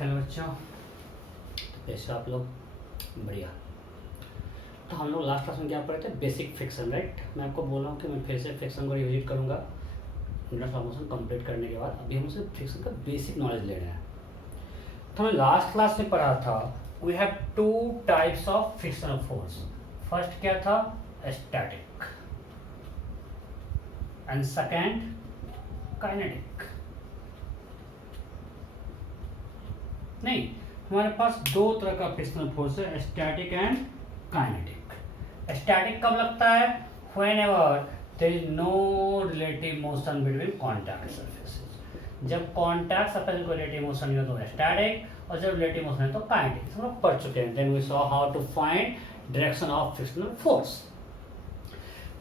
Hello बच्चों, कैसे आप लोग? बढ़िया। तो हम लोग लास्ट क्लास में क्या पढ़े थे? Basic friction, right. मैं आपको बोल रहा हूँ कि मैं फिर से फ्रिक्शन को रिविजिट करूँगा इंडस फॉर्मेशन कंप्लीट करने के बाद। अभी हम उसे फ्रिक्शन का बेसिक नॉलेज ले रहे हैं। तो हमने लास्ट क्लास में पढ़ा था we have two types of frictional force. First क्या था? Static, and second kinetic. नहीं, हमारे पास दो तरह का फ्रिक्शनल फोर्स है, स्टैटिक एंड काइनेटिक। स्टैटिक कब लगता है? Whenever there is no relative motion between contact surfaces. जब कॉन्टैक्ट सरफेस को रिलेटिव मोशन है तो स्टैटिक, और जब रिलेटिव मोशन है तो काइनेटिक। हम लोग पढ़ चुके हैं। Then we saw how to find direction of frictional force.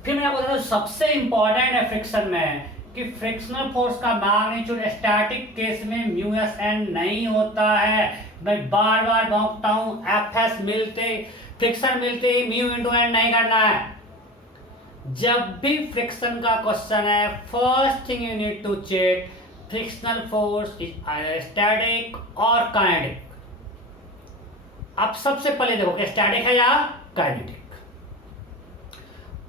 फिर मैंने आपको बताया सबसे इंपॉर्टेंट है फ्रिक्शन में कि फ्रिक्शनल फोर्स का मैग्नीट्यूड स्टैटिक केस में म्यू एस एन नहीं होता है। मैं बार बार भौंकता हूं, एफ एस मिलते फ्रिक्शन मिलते ही म्यू इंटू एन नहीं करना है। जब भी फ्रिक्शन का क्वेश्चन है, first thing you need to check frictional force is either static और काइनेटिक। अब सबसे पहले देखो कि स्टैटिक है या काइनेटिक।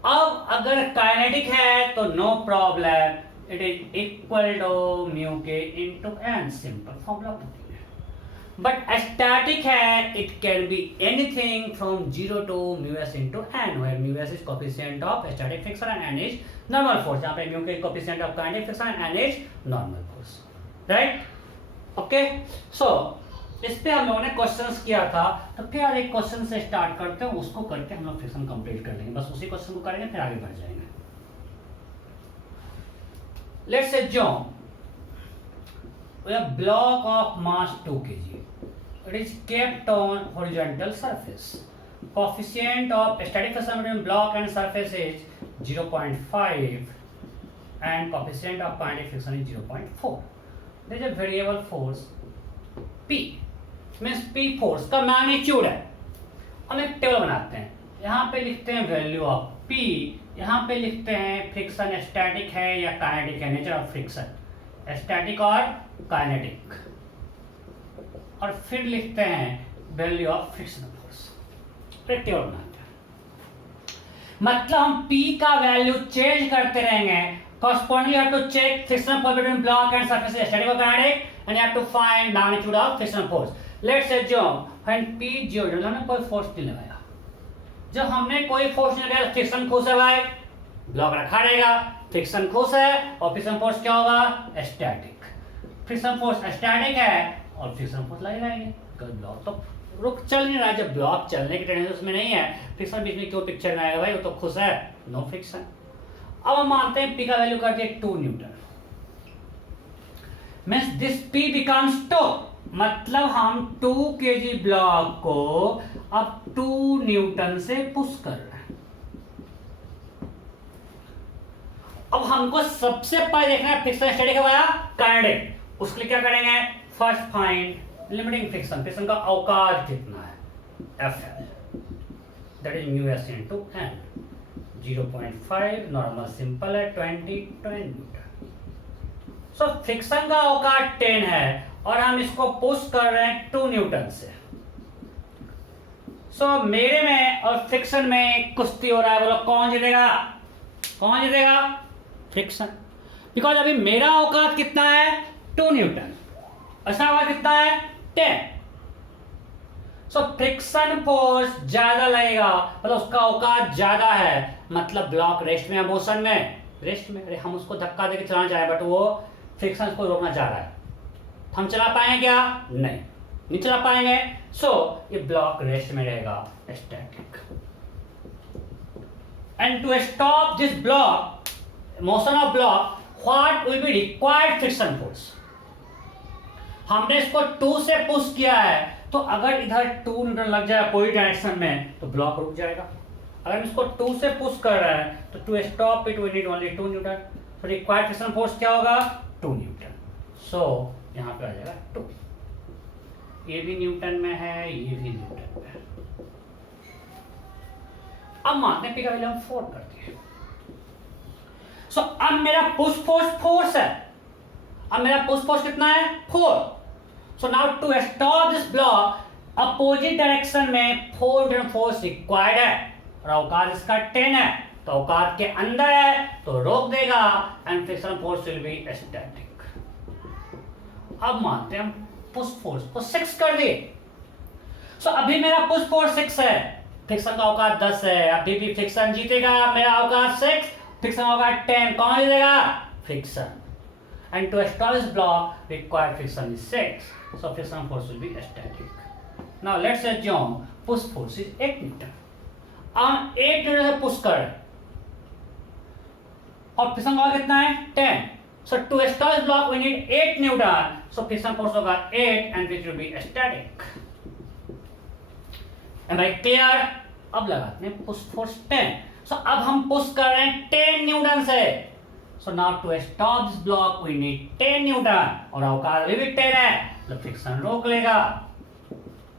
अब अगर काइनेटिक है तो no problem, it is equal to mu K into N, simple formula. But static है, it can be anything from 0 to mu S into N, where mu S is coefficient of static friction and N is normal force. जहां पे mu K coefficient of kinetic friction and N is normal force, right? Okay, so इस पे हम लोगों ने questions किया था। तो फिर आज एक क्वेश्चन से स्टार्ट करते हैं, उसको करके हम लोग फ्रिक्शन कंप्लीट कर लेंगे। बस उसी क्वेश्चन को करेंगे, फिर आगे बढ़ जाएंगे। Let's assume a block of mass 2 kg. It is kept on horizontal surface. Coefficient of static friction between block and surface is 0.5 and coefficient of kinetic friction is 0.4. There is a variable force P. Means P force का magnitude है। हम एक table बनाते हैं, यहाँ पे लिखते हैं वैल्यू ऑफ P, यहाँ पे लिखते हैं फ्रिक्शन स्टैटिक है या काइनेटिक है, नेचर ऑफ फ्रिक्शन स्टैटिक और काइनेटिक, और फिर लिखते हैं वैल्यू ऑफ फ्रिक्शनल फोर्स। फिर टेबल बनाते हैं, मतलब हम P का वैल्यू चेंज करते रहेंगे। Correspondingly, you have to check frictional force between block and surface, static or kinetic, and you have to find magnitude of frictional force. Let's assume when P 0, हमने कोई force नहीं लगाया। जब हमने कोई फोर्स नहीं लगाया, फ्रिक्शन खुश है भाई, ब्लॉक रखा रहेगा, फ्रिक्शन खुश है, और फ्रिक्शन फोर्स क्या होगा? स्टैटिक। फ्रिक्शन फोर्स स्टैटिक है और फ्रिक्शन फोर्स लगे रहेंगे। ब्लॉक तो रुक चल नहीं रहा, जब ब्लॉक चलने की टेंडेंसी उसमें नहीं है, फ्रिक्शन बीच में क्यों पिक्चर में आएगा भाई? वो तो खुश है, नो फ्रिक्शन। अब हम मानते हैं P का वैल्यू कर दिए 2 Newton. Means this P becomes 2, मतलब हम 2 kg ब्लॉक को अब 2 न्यूटन से पुश कर रहे हैं। अब हमको सबसे पहले देखना है फ्रिक्शन स्टैटिक है या काइनेटिक। उसके लिए क्या करेंगे? First find limiting friction. Friction का औकात कितना है? FL, that is mu S into N. 0.5 normal simple है, 20 न्यूटन। सो फ्रिक्शन का औकात 10 है और हम इसको पुश कर रहे हैं 2 न्यूटन से। सो मेरे में और फ्रिक्शन में कुश्ती हो रहा है। बोलो कौन जीतेगा? कौन जीतेगा? फ्रिक्शन। बिकॉज अभी मेरा औकात कितना है? 2 न्यूटन, ऐसा औकात कितना है? 10। सो फ्रिक्शन फोर्स ज्यादा लगेगा, मतलब उसका औकात ज्यादा है, मतलब ब्लॉक रेस्ट में है, मोशन में, रेस्ट में। अरे हम उसको धक्का देके चलाना चाह रहे हैं, बट वो फ्रिक्शन को रोकना चाह रहा है। हम चला पाएंगे क्या? नहीं चला पाएंगे। सो ये ब्लॉक रेस्ट में रहेगा, static. And to stop this block motion of block, what will be required friction force? हमने इसको 2 से पुश किया है, तो अगर इधर 2 न्यूटन लग जाए कोई डायरेक्शन में तो ब्लॉक रुक जाएगा। अगर हम इसको 2 से पुश कर रहे हैं तो to stop it we need only 2 newton. तो रिक्वायर्ड फ्रिक्शन फोर्स क्या होगा? 2 न्यूटन। सो यहाँ पे आ जाएगा 2। ये भी न्यूटन में है, ये भी न्यूटन में है। अब मानते हैं P का वैल्यू हम 4 करते हैं। सो अब मेरा पुश फोर्स है। अब मेरा पुश फोर्स कितना है? 4। So now to stop this block opposite direction में 4 न्यूटन फोर्स रिक्वायर्ड है और अवकाश इसका 10 है, तो अवकाश के अंदर है तो रोक देगा and friction force will be static. अब मानते हैं हम पुश फोर्स को 6 कर दे। सो अभी मेरा पुश फोर्स 6 है, फ्रिक्शन का अवकाश 10 है, अभी भी फ्रिक्शन जीतेगा, मेरा अवकाश 6, फ्रिक्शन का अवकाश 10, कौन जीतेगा? Friction. And to stop this block required friction is 6, so friction force will be static. Now let's assume push force is 8 newton. हम 8 न्यूटन से पुश कर रहे हैं और फ्रिक्शन का कितना है? 10। So to stop this block we need 8 newton, so friction force होगा 8 and which will be static. Am I clear? अब लगाते हैं पुश फोर्स 10। सो अब हम पुश कर रहे हैं 10 न्यूटन से। So now to stop this block we need 10 newton और अवकाश भी 10 है, तो फ्रिक्शन रोक लेगा,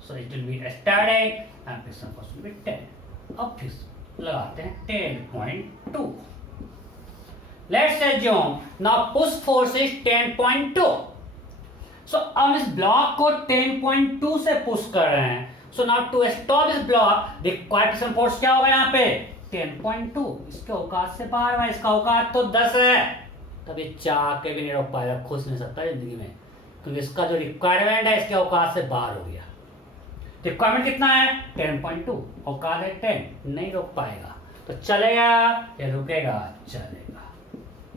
so it will be static and friction force will be 10। अब फिर लगाते हैं 10.2। Let's assume now push force is 10.2। So अब इस ब्लॉक को 10.2 से पुश कर रहे हैं। So now to stop this block required friction force क्या होगा यहाँ पे? 10.2। इसके औकात से बाहर है, इसका औकात तो 10 है, तभी चाह के भी नहीं रोक पाएगा, खुश नहीं सकता जिंदगी में, क्योंकि इसका जो रिक्वायरमेंट है इसके औकात से बाहर हो गया। रिक्वायरमेंट कितना है? 10.2, औकात है 10, नहीं रोक पाएगा, तो चलेगा या रुकेगा? चलेगा,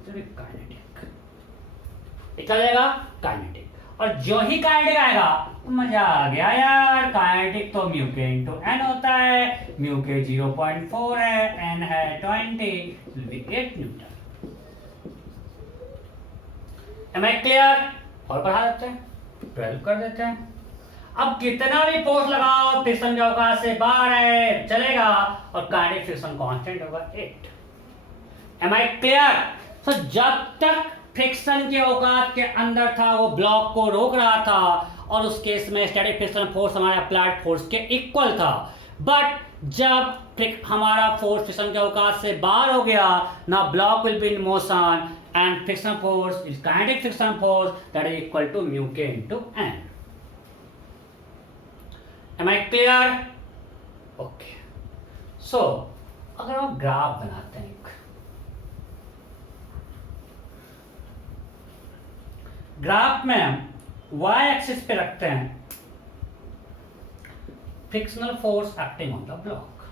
काइनेटिक, चलेगा काइनेटिक। और जो ही काइनेटिक आएगा तो मजा आ गया यार, काइनेटिक तो म्यू के इंटू एन होता है, म्यू के 0.4 है, एन है 20, 8 न्यूटन। M I clear? और बढ़ा देते हैं, 12 कर देते हैं। अब कितना भी फोर्स लगाओ फ्रिक्शन के औकात से बाहर है, चलेगा, और काइनेटिक फ्रिक्शन कांस्टेंट होगा 8। Am I clear? तो जब तक फ्रिक्शन के औकात के अंदर था वो ब्लॉक को रोक रहा था और उस केस में स्टैटिक फ्रिक्शन फोर्स हमारे अप्लाइड फोर्स के इक्वल था। बट जब हमारा फोर्स फ्रिक्शन के औकात से बाहर हो गया, ना block will be in motion and friction force is kinetic friction force that is equal to mu K into N. Am I clear? Okay. So अगर हम ग्राफ बनाते हैं, ग्राफ में हम y एक्सिस पे रखते हैं frictional force acting on the block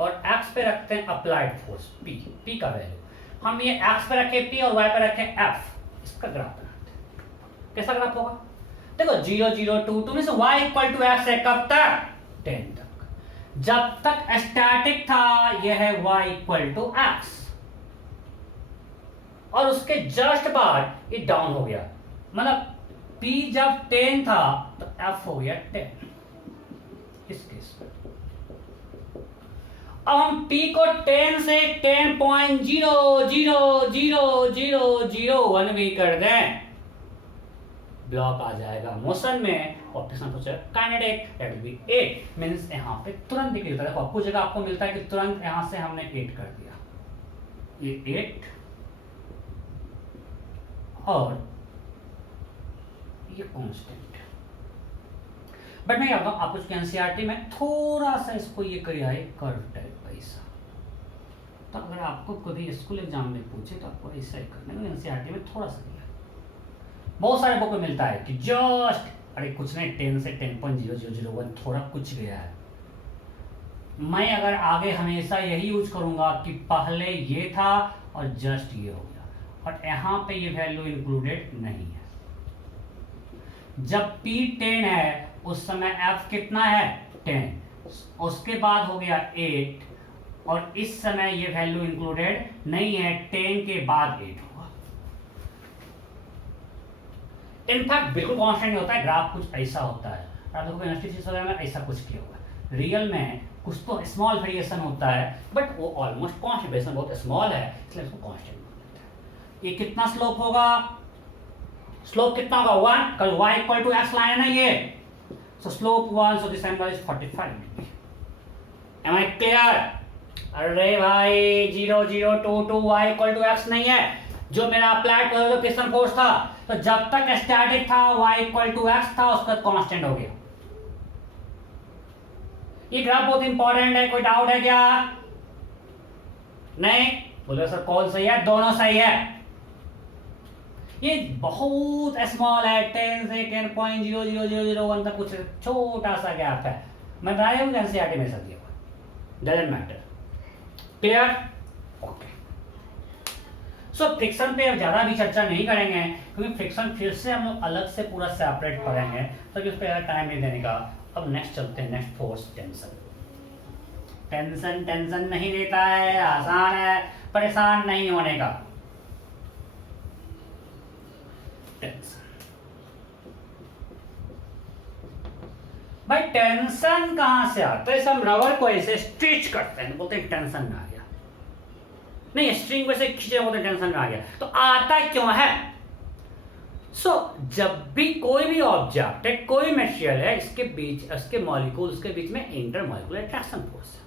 और x पे रखते हैं अप्लाइड फोर्स p का वैल्यू। हम ये x पे रखे p और y पे रखे f, इसका ग्राफ बनाते हैं। कैसा ग्राफ होगा? देखो 0 0 2 2 में से y इक्वल टू x है कब तक? 10 तक। जब तक स्टैटिक था यह है y इक्वल टू x, और उसके जस्ट बाद ये डाउन हो गया, मतलब P जब 10 था तो F हो गया 10 इस केस में। अब हम P को 10 से 10.0000001 भी कर दें, ब्लॉक आ जाएगा मोशन में और kinetic that will be 8 means यहां पे तुरंत निकलता है। देखो कुछ जगह आपको मिलता है कि तुरंत यहां से हमने 8 कर दिया, ये 8 और ये कांस्टेंट। बट मैं क्या बताऊं आपको, एनसीईआरटी में थोड़ा सा इसको ये किया है कर्व टाइप ऐसा, तो अगर आपको कभी स्कूल एग्जाम में पूछे तो आपको ऐसा ही करना है। एनसीईआरटी में थोड़ा सा दिया, बहुत सारे बुक में मिलता है कि जस्ट अरे कुछ नहीं 10 से 10.0001 थोड़ा कुछ गया है। मैं अगर आगे हमेशा यही यूज करूंगा कि पहले ये था और जस्ट ये हो गया, और यहाँ पे ये वैल्यू इंक्लूडेड नहीं है। जब P 10 है उस समय F कितना है? 10, उसके बाद हो गया 8, और इस समय ये वैल्यू इंक्लूडेड नहीं है, 10 के बाद 8 होगा। इनफैक्ट बिल्कुल कांस्टेंट नहीं होता है, ग्राफ कुछ ऐसा होता है। आप देखो यूनिवर्सिटी वगैरह में ऐसा कुछ किया हुआ है, रियल में कुछ तो स्मॉल वेरिएशन होता है, बट वो ऑलमोस्ट कांस्टेंट, वेरिएशन बहुत स्मॉल है इसलिए इसको कांस्टेंट। ये कितना स्लोप होगा? स्लोप कितना होगा? 1, कल y इक्वल टू x लाया ना ये, so slope 1, so this angle is 45 degree. Am I clear? अरे भाई 0 0 2 2 y इक्वल टू x नहीं है, जो मेरा अप्लाइड जो फ्रिक्शन फोर्स था, तो जब तक स्टैटिक था y इक्वल टू एक्स था, उसका कांस्टेंट हो गया। ये ग्राफ बहुत इंपॉर्टेंट है, कोई डाउट है क्या? नहीं बोलो सर कौन सही है? दोनों सही है। ये बहुत स्मॉल है, 10 से 10.00001 तक कुछ छोटा सा गैप है। मैं बता रहा हूँ एनसीईआरटी में सब दिया हुआ, doesn't matter. Clear? Okay. So friction पे अब ज्यादा भी चर्चा नहीं करेंगे, क्योंकि फ्रिक्शन फिर से हम लोग अलग से पूरा सेपरेट पढ़ेंगे, तो उस पर टाइम नहीं देने का। अब नेक्स्ट चलते हैं, next force tension. Tension tension नहीं लेता है, आसान है, परेशान नहीं होने का। टेंशन भाई, टेंशन कहां से आता है? हम रबर को ऐसे स्ट्रेच करते हैं, बोलते हैं टेंशन में आ गया। नहीं, स्ट्रिंग को ऐसे खींचे बोलते हैं टेंशन में आ गया। तो आता क्यों है? जब भी कोई भी ऑब्जेक्ट है, कोई मटेरियल है, इसके बीच, इसके मॉलिक्यूल्स के बीच में इंटरमॉलिक्यूलर अट्रैक्शन फोर्स है।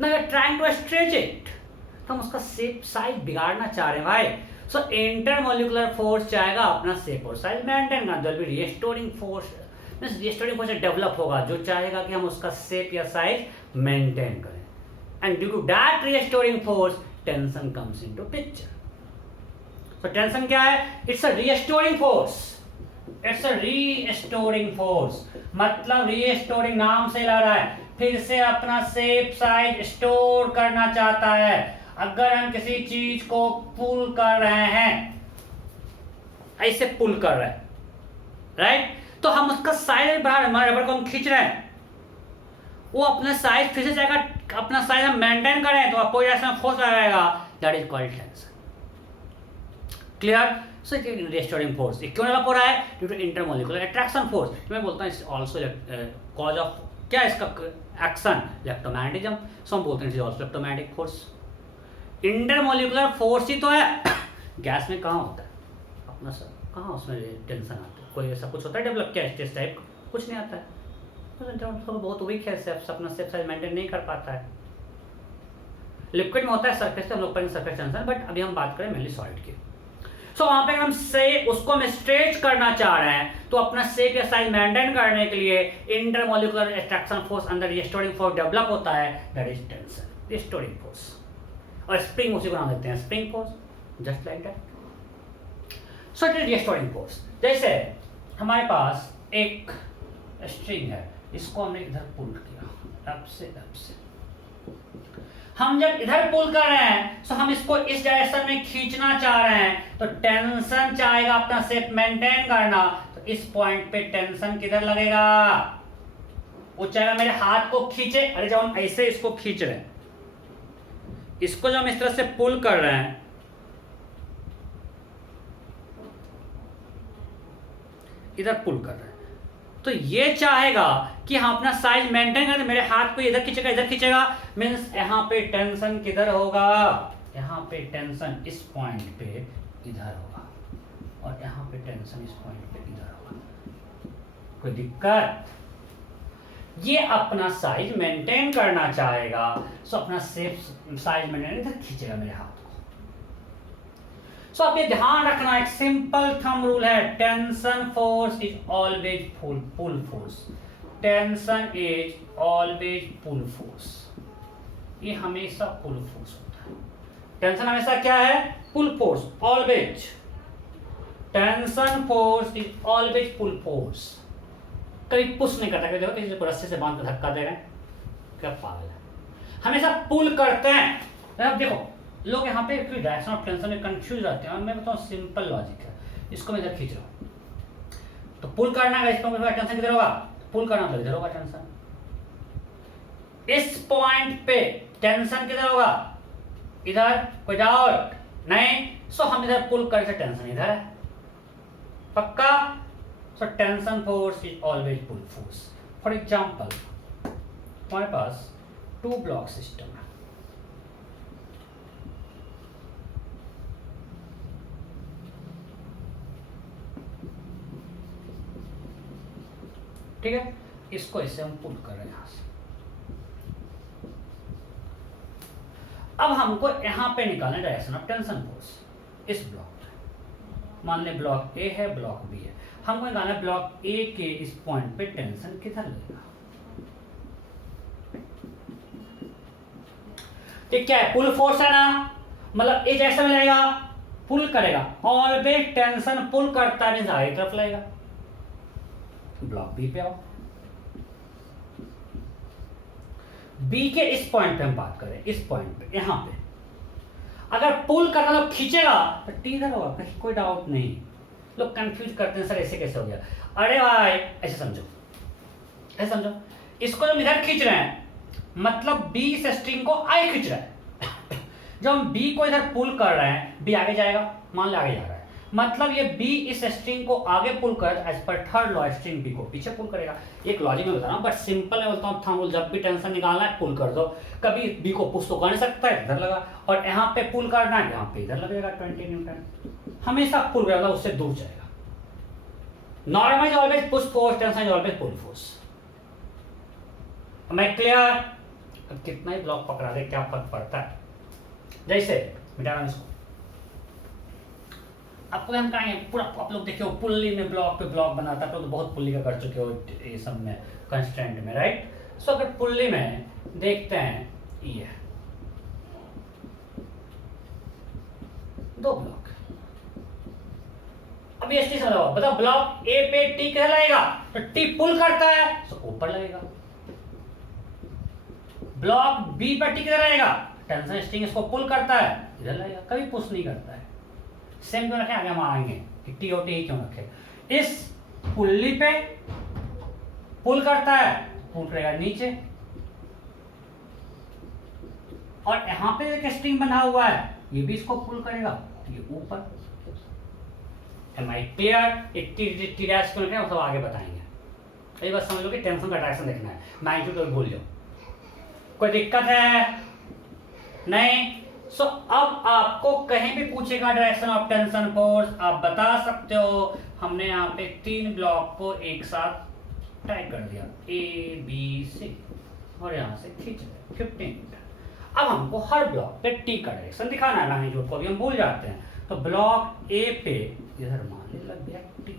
ना we are trying to stretch it, हम उसका शेप साइज बिगाड़ना चाह रहे हैं भाई। इंटरमॉलिक्यूलर फोर्स चाहेगा अपना शेप और साइज मेंटेन करना, there will be restoring force, means restoring force develop होगा जो चाहेगा कि हम उसका शेप या साइज मेंटेन करें। And due to that restoring force tension comes into picture. तो टेंशन क्या है? It's a restoring force. It's a restoring force, मतलब रीस्टोरिंग नाम से ला रहा है, फिर से अपना शेप साइज स्टोर करना चाहता है। अगर हम किसी चीज को पुल कर रहे हैं, ऐसे पुल कर रहे हैं, राइट, तो हम उसका साइज बढ़ा रहे हैं, हमारे रबर को हम खींच रहे हैं, वो अपना साइज फिर से जाएगा, अपना साइज हम मेंटेन करें तो आपको ऐसा फोर्स लगाएगा, that is called tension. Clear? So it is restoring force. ये क्यों डेवलप हो रहा है? Due to intermolecular attraction force. मैं बोलता हूँ ऑल्सो कॉज ऑफ क्या इसका एक्शन, इलेक्ट्रोमैग्नेटिज्म। सो हम बोलते हैं also electromagnetic force. Intermolecular force ही तो है, गैस में कहाँ होता है अपना सर, कहाँ उसमें टेंशन आता है? कोई ऐसा कुछ होता है डेवलप क्या स्टेज टाइप? कुछ नहीं आता है, तो बहुत वीक है, अपना सेफ साइज मेंटेन नहीं कर पाता है। लिक्विड में होता है सरफेस पे, हम लोग पढ़ेंगे सरफेस टेंशन, बट अभी हम बात करें मेनली सॉलिड की। वहां पे हम से उसको हम स्ट्रेच करना चाह रहे हैं, तो अपना शेप या साइज मेंटेन करने के लिए इंटरमॉलिक्यूलर अट्रैक्शन फोर्स अंदर रिस्टोरिंग फोर्स डेवलप होता है, that is tension, restoring force. और स्प्रिंग उसी को नाम देते हैं spring force, just like that. So it is restoring force. जैसे हमारे पास एक स्ट्रिंग है, इसको हमने इधर पुल किया, अप से हम जब इधर पुल कर रहे हैं, तो हम इसको इस डायरेक्शन में खींचना चाह रहे हैं, तो टेंशन चाहेगा अपना शेप मेंटेन करना, तो इस पॉइंट पे टेंशन किधर लगेगा? वो चाहेगा मेरे हाथ को खींचे। अरे जब हम ऐसे इसको खींच रहे हैं, इसको जब हम इस तरह से पुल कर रहे हैं, इधर पुल कर रहे हैं, तो ये चाहेगा कि हम अपना साइज मेंटेन करें, मेरे हाथ को इधर खींचेगा, इधर खींचेगा, मींस यहाँ पे टेंशन किधर होगा? यहाँ पे टेंशन इस पॉइंट पे इधर होगा, और यहाँ पे टेंशन इस पॉइंट पे इधर होगा। कोई दिक्कत? ये अपना साइज मेंटेन करना चाहेगा, सो अपना सेफ साइज मेंटेन इधर खींचेगा मेरे हाथ को। सो आप ये ध्यान रखना, एक सिंपल थंब रूल है, tension force is always pull force. Tension is always pull force. ये हमेशा पुल फोर्स होता है। टेंशन हमेशा क्या है? Pull force, always. Tension force is always pull force. कभी पुश नहीं करता, देखो किसी को रस्सी से बांध कर धक्का दे रहे हैं, क्या पागल है, हमेशा पुल करते हैं। अब देखो लोग यहाँ पे डायरेक्शन ऑफ टेंशन में कंफ्यूज रहते हैं, और मैं बताऊँ सिंपल लॉजिक है। इसको मैं इधर खींच रहा हूँ, तो पुल करना है, इसको टेंशन किधर होगा? पुल करना तो इधर होगा टेंशन। इस पॉइंट पे टेंशन किधर होगा? इधर। कोई डाउट नहीं? सो हम इधर पुल कर से टेंशन इधर है, पक्का? So tension force is always pull force. For example हमारे पास 2 ब्लॉक सिस्टम है, ठीक है, इसको इसे हम पुल कर रहे हैं यहां से। अब हमको यहां पे निकालना डायरेक्शन ऑफ टेंशन फोर्स इस ब्लॉक में। मान ले ब्लॉक ए है, ब्लॉक बी है, हमको निकालना है ब्लॉक ए के इस पॉइंट पे टेंशन किधर लगेगा। तो क्या है, पुल फोर्स है ना, मतलब ये जैसा मिलेगा पुल करेगा, ऑलवेज टेंशन पुल करता है, आगे तरफ लगेगा। ब्लॉक बी पे आओ, बी के इस पॉइंट पे हम बात करें, इस पॉइंट पे यहां पे अगर पुल करना तो खींचेगा तो टी इधर होगा, कहीं कोई डाउट नहीं। लोग कंफ्यूज करते हैं, सर ऐसे कैसे हो गया। अरे भाई ऐसे समझो, ऐसे समझो, इसको जब इधर खींच रहे हैं मतलब बी इस स्ट्रिंग को आगे खींच रहा है। जब हम बी को इधर पुल कर रहे हैं, बी आगे जाएगा, मान लो आगे जा रहा है, मतलब ये बी इस स्ट्रिंग को आगे पुल कर, as per third law string B को पीछे पुल करेगा। एक लॉजिक में बता रहा हूँ, बट सिंपल में बोलता हूँ, थंब जब भी टेंशन निकालना है पुल कर दो। कभी बी को पुश तो कर नहीं सकता है, इधर लगा, और यहाँ पे पुल करना है, यहाँ पे इधर लगेगा 20 न्यूटन, हमेशा पुल करेगा, उससे दूर जाएगा। Normal is always push force, tension is always pull force. मैं क्लियर? अब कितना ही ब्लॉक पकड़ा दे क्या फर्क पड़ता है। जैसे मिटा रहा इसको, आपको हम कहेंगे पूरा, आप लोग देखिए पुल्ली में ब्लॉक पे ब्लॉक बनाता है, तो बहुत पुल्ली का कर चुके हो ये सब में, कंस्ट्रेंट में, राइट। सो अगर पुल्ली में देखते हैं, ये दो ब्लॉक, अब ये समझो, बताओ ब्लॉक ए पे टी किधर लगेगा, तो टी पुल करता है तो ऊपर लगेगा। ब्लॉक बी पर टी किधर लगेगा, टेंशन स्ट्रिंग इसको पुल करता है, इधर लगेगा, कभी पुश नहीं करता है। सेम क्यों रखे, आगे हम आएंगे कि टी और टी क्यों रखे। इस पुल्ली पे पुल करता है, पुल करेगा नीचे, और यहां पे एक स्ट्रिंग बना हुआ है, ये भी इसको पुल करेगा, ये ऊपर। Am I clear? T dash क्यों रखे हम सब आगे बताएंगे। ये बस समझ लो कि टेंशन का डायरेक्शन देखना है, मैग्नीट्यूड तो भूल जाओ। कोई दिक्कत है? नहीं। सो अब आपको कहीं भी पूछेगा डायरेक्शन ऑफ टेंशन फोर्स, आप बता सकते हो। हमने यहाँ पे 3 ब्लॉक को एक साथ टाइप कर दिया, ए बी सी, और यहाँ से खींच रहे 15 मीटर। अब हमको हर ब्लॉक पे टी का डायरेक्शन दिखाना है, मैग्नीट्यूड को भी हम भूल जाते हैं। तो ब्लॉक ए पे इधर मान ले लग गया टी,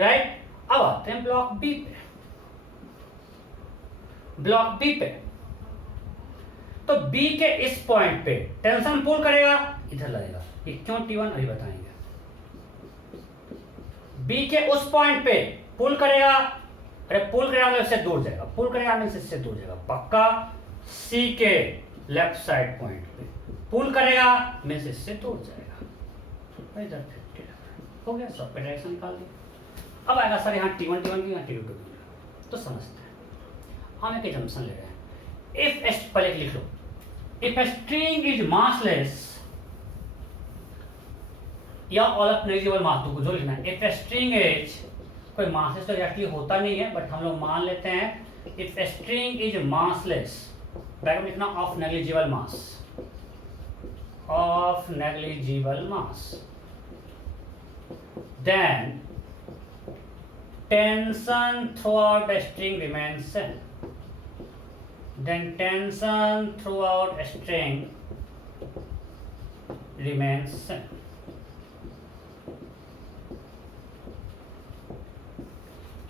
राइट। अब आते हैं ब्लॉक बी पे। ब्लॉक बी पे तो बी के इस पॉइंट पे टेंशन पुल करेगा, इधर लगेगा, ये क्यों T1 अभी बताएंगे। बी के उस पॉइंट पे पुल करेगा, अरे पुल करेगा मतलब इससे दूर जाएगा, पुल करेगा मतलब इससे दूर जाएगा पक्का। सी के लेफ्ट साइड पॉइंट पे पुल करेगा मतलब इससे दूर जाएगा, इधर 50 हो गया, सब पे डायरेक्शन निकाल दिया। अब आएगा सर यहाँ T1 की, यहाँ T2 तो समझते हैं। हम एक एजम्पशन ले रहे हैं, इफ पहले लिख लो, if a string is massless या all of negligible mass, तो जो लिखना है, if a string is, कोई massless तो एक्चुअली होता नहीं है, बट हम लोग मान लेते हैं if a string is massless, back में लिखना of negligible mass, of negligible mass, then tension throughout the string remains same. Then tension throughout a string remains same.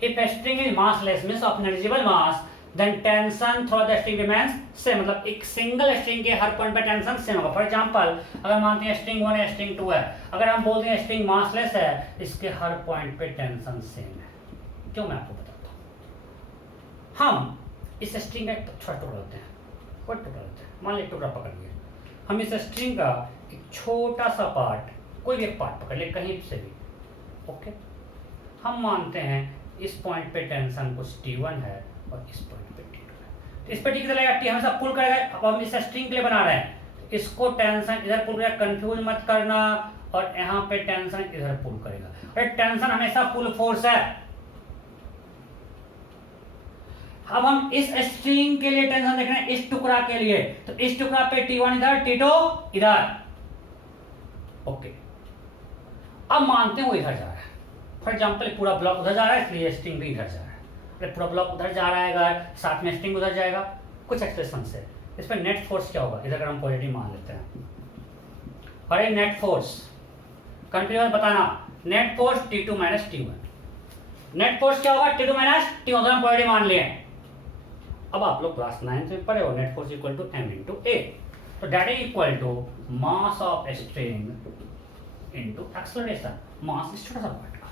If a string is massless, means of negligible mass, then tension throughout the string remains same. मतलब एक single string के हर point पे tension same होगा। For example अगर मानते हैं string 1 है, string 2 है, अगर हम बोलते हैं स्ट्रिंग मासलेस है, इसके हर पॉइंट पे टेंशन सेम है। क्यों, मैं आपको बताता हूँ। हम इस स्ट्रिंग का एक छोटा टुकड़ा लेते हैं, कोई टुकड़ा लेते हैं, मान लीजिए टुकड़ा पकड़ लिए, हम इस स्ट्रिंग का एक छोटा सा पार्ट, कोई भी एक पार्ट पकड़ ले कहीं से भी, ओके। हम मानते हैं इस पॉइंट पे टेंशन कुछ T1 है और इस पॉइंट पे T2 है, तो इस पे टी चलेगा, टी हमेशा पुल करेगा। अब हम इस स्ट्रिंग के लिए बना रहे हैं, इसको टेंशन इधर पुल करेगा, कंफ्यूज मत करना, और यहाँ पे टेंशन इधर पुल करेगा। अरे टेंशन हमेशा पुल फोर्स है। अब हम इस स्ट्रिंग के लिए टेंशन देख रहे हैं, इस टुकड़ा के लिए, तो इस टुकड़ा पे T1 इधर, T2 इधर, ओके। अब मानते हैं वो इधर जा रहा है, फॉर एग्जांपल पूरा ब्लॉक उधर जा रहा है, इसलिए स्ट्रिंग भी इधर जा रहा है। अरे पूरा ब्लॉक उधर जा रहा है, अगर साथ में स्ट्रिंग उधर जाएगा, कुछ एक्सप्रेशन से इस पर नेट फोर्स क्या होगा, इधर अगर हम पॉजिटिव मान लेते हैं, और ये नेट फोर्स, कंफ्यूजन बताना, net force T2 minus T1। Net force क्या होगा? T2 माइनस T1, हम पॉइंट मान लिए। अब आप लोग क्लास 9 में पढ़े हो, net force equal to m into A, तो that is equal to mass of string into acceleration, mass इस छोटा सा पार्ट का।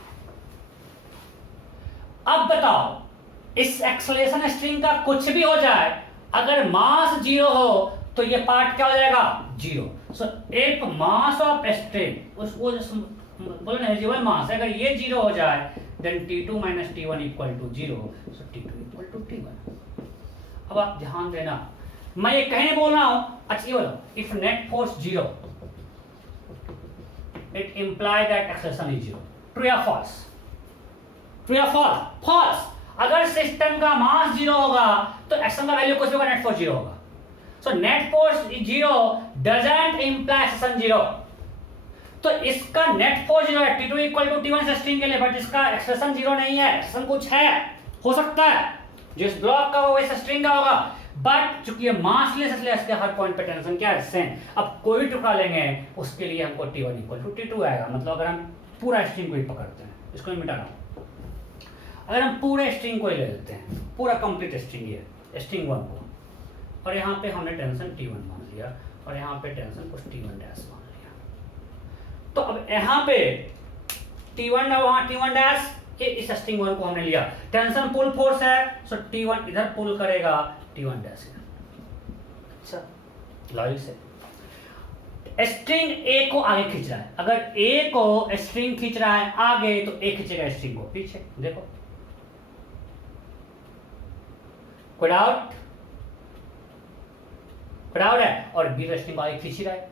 अब बताओ, इस एक्सेलरेशन स्ट्रिंग का कुछ भी हो जाए, अगर मास 0 हो तो ये पार्ट क्या हो जाएगा? 0। So if mass of string, उसको बोलो नेगेटिव मास, अगर ये 0 हो जाए then T2 minus T1 equal to 0, so T2 equal to T1। अब आप ध्यान देना, मैं ये कहने बोल रहा हूं, अच्छा ये बोलो, if net force 0 it imply that acceleration is 0, true या फॉल्स? ट्रू या फॉल्स? फॉल्स। अगर सिस्टम का मास 0 होगा तो एक्सेलरेशन का वैल्यू कुछ भी होगा, नेट फोर्स 0 होगा। So net force 0 doesn't imply acceleration 0। तो इसका नेट फोर्स 0 है, T2 equal to T1 string के लिए, बट इसका एक्सेलरेशन 0 नहीं है, एक्सेलरेशन कुछ है, हो सकता है जिस ब्लॉक का होगा वैसा स्ट्रिंग का होगा, बट चूंकि ये मासलेस इसलिए इसके हर पॉइंट पे टेंशन क्या है? सेम। अब कोई टुकड़ा लेंगे उसके लिए हमको T1 इक्वल टू T2 आएगा। मतलब अगर हम पूरा स्ट्रिंग को ही पकड़ते हैं, इसको मैं मिटा रहा हूं, अगर हम पूरे स्ट्रिंग को ही ले लेते हैं, पूरा कंप्लीट स्ट्रिंग है स्ट्रिंग 1 को, और यहाँ पे हमने टेंशन T1 मान लिया और यहाँ पे टेंशन कुछ T1 डैश मान लिया, तो अब यहाँ पे T1 और वहाँ T1 डैश, इस स्ट्रिंग 1 को हमने लिया, टेंशन पुल फोर्स है, सो T1 इधर पुल करेगा, T1 डैश इधर। अच्छा लॉजिक से स्ट्रिंग ए को आगे खींच रहा है, अगर ए को स्ट्रिंग खींच रहा है आगे तो ए खींचेगा स्ट्रिंग को पीछे। देखो कोई डाउट? डाउट है, और बी स्ट्रिंग को आगे खींच रहा है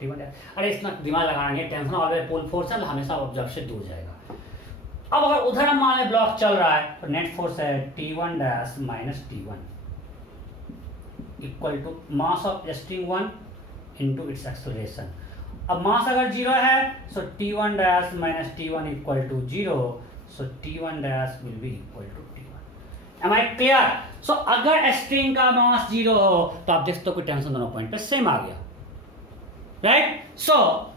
T1 डैश। अरे इतना दिमाग लगाना नहीं, टेंशन ऑलवेज पुल फोर्स है, हमेशा ऑब्जर्व से दूर जाएगा। अब अगर उधर हम मान लें ब्लॉक चल रहा है तो नेट फोर्स है T1 dash minus T1 equal to mass of string 1 into its acceleration. अब मास अगर 0 है so T1 dash minus T1 equal to 0, so T1 dash will be equal to T1। Am I clear? So अगर string का मास 0 हो तो आप देखते हो कि टेंशन दोनों पॉइंट पे सेम आ गया, राइट? सो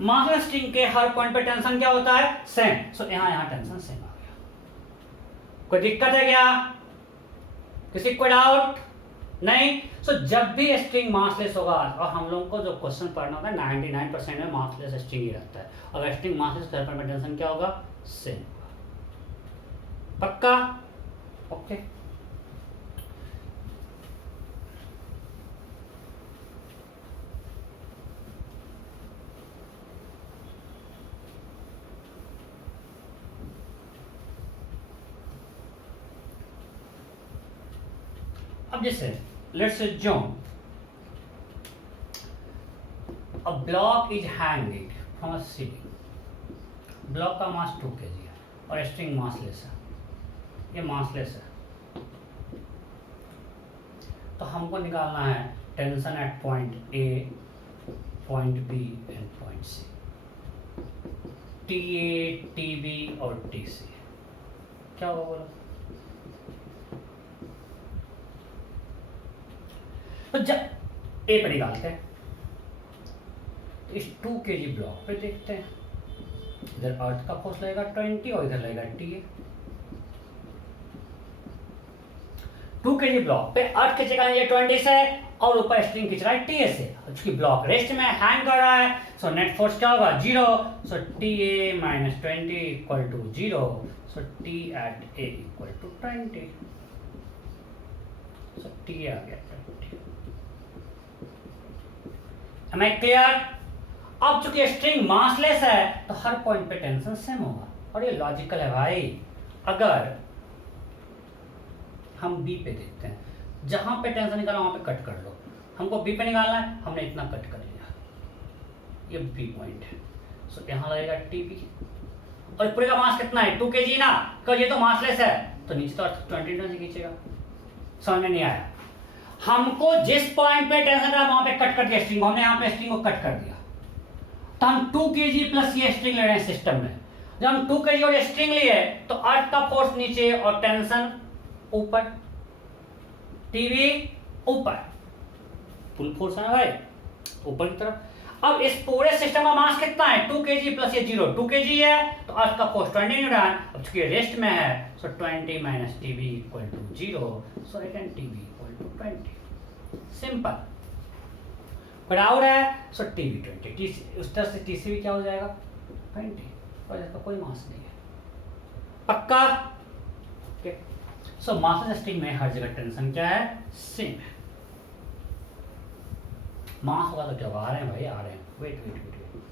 मास स्ट्रिंग के हर पॉइंट पे टेंशन क्या होता है? सेम। सो यहां टेंशन सेम आ गया। कोई दिक्कत है क्या? किसी कोई डाउट नहीं? सो जब भी स्ट्रिंग मासलेस होगा, और हम लोगों को जो क्वेश्चन पढ़ना होता है 99% में मासलेस स्ट्रिंग ही रहता है, अगर स्ट्रिंग मासलेस हर पॉइंट पे टेंशन क्या होगा? सेम होगा। पक्का? ओके। अब जैसे let's assume a block is hanging from a ceiling, block का मास 2 kg है और स्ट्रिंग मासलेस है, ये मासलेस है, तो हमको निकालना है tension at point A, point B and point C, TA, TB और TC। क्या होगा बोलो? तो जब ए पे निकालते हैं तो इस 2 kg ब्लॉक पे देखते हैं, इधर अर्थ का फोर्स लगेगा 20 और इधर लगेगा TA। 2 kg ब्लॉक पे अर्थ खींचेगा ये 20 से और ऊपर स्ट्रिंग खींच रहा है TA से, उसकी ब्लॉक रेस्ट में हैंग कर रहा है, सो नेट फोर्स क्या होगा? 0। So TA minus 20 equal to 0, so T at A equal to 20, so T आ गया 20। Am I clear? अब चूंकि स्ट्रिंग मासलेस है तो हर पॉइंट पे टेंशन सेम होगा, और ये लॉजिकल है भाई। अगर हम बी पे देखते हैं, जहां पे टेंशन निकाला वहां पे कट कर लो, हमको बी पे निकालना है, हमने इतना कट कर लिया, ये बी पॉइंट है, सो यहां लगेगा टीबी, और पूरे का मास कितना है? 2 kg ना, क्योंकि ये तो मासलेस है तो नीचे तो 20 से खींचेगा। समझ में नहीं आया? हमको जिस पॉइंट पे टेंशन था वहां पे कट कर दिया स्ट्रिंग, हमने यहाँ पे स्ट्रिंग को कट कर दिया, तो हम 2 kg प्लस ये स्ट्रिंग ले रहे हैं सिस्टम में। जब हम 2 kg और ये स्ट्रिंग लिए तो अर्थ का फोर्स नीचे और टेंशन ऊपर, टीवी ऊपर, पुल फोर्स है भाई ऊपर की तरफ। अब इस पूरे सिस्टम का मास कितना है 2 kg प्लस ये 0 2 kg है, तो अर्थ का फोर्स 20 न्यूटन। अब चूंकि रेस्ट में है so 20 minus TB equal to 0, so again TB equal to 20। Simple. बराबर है सो टीवी 20, उस तरह से टीसी भी क्या हो जाएगा 20, और इसका कोई मास नहीं है। पक्का? ओके। सो मास स्ट्रिंग में हर जगह टेंशन क्या है सेम है। मास होगा तो क्या आ रहे हैं भाई, आ रहे हैं। वेट वेट वेट वेट,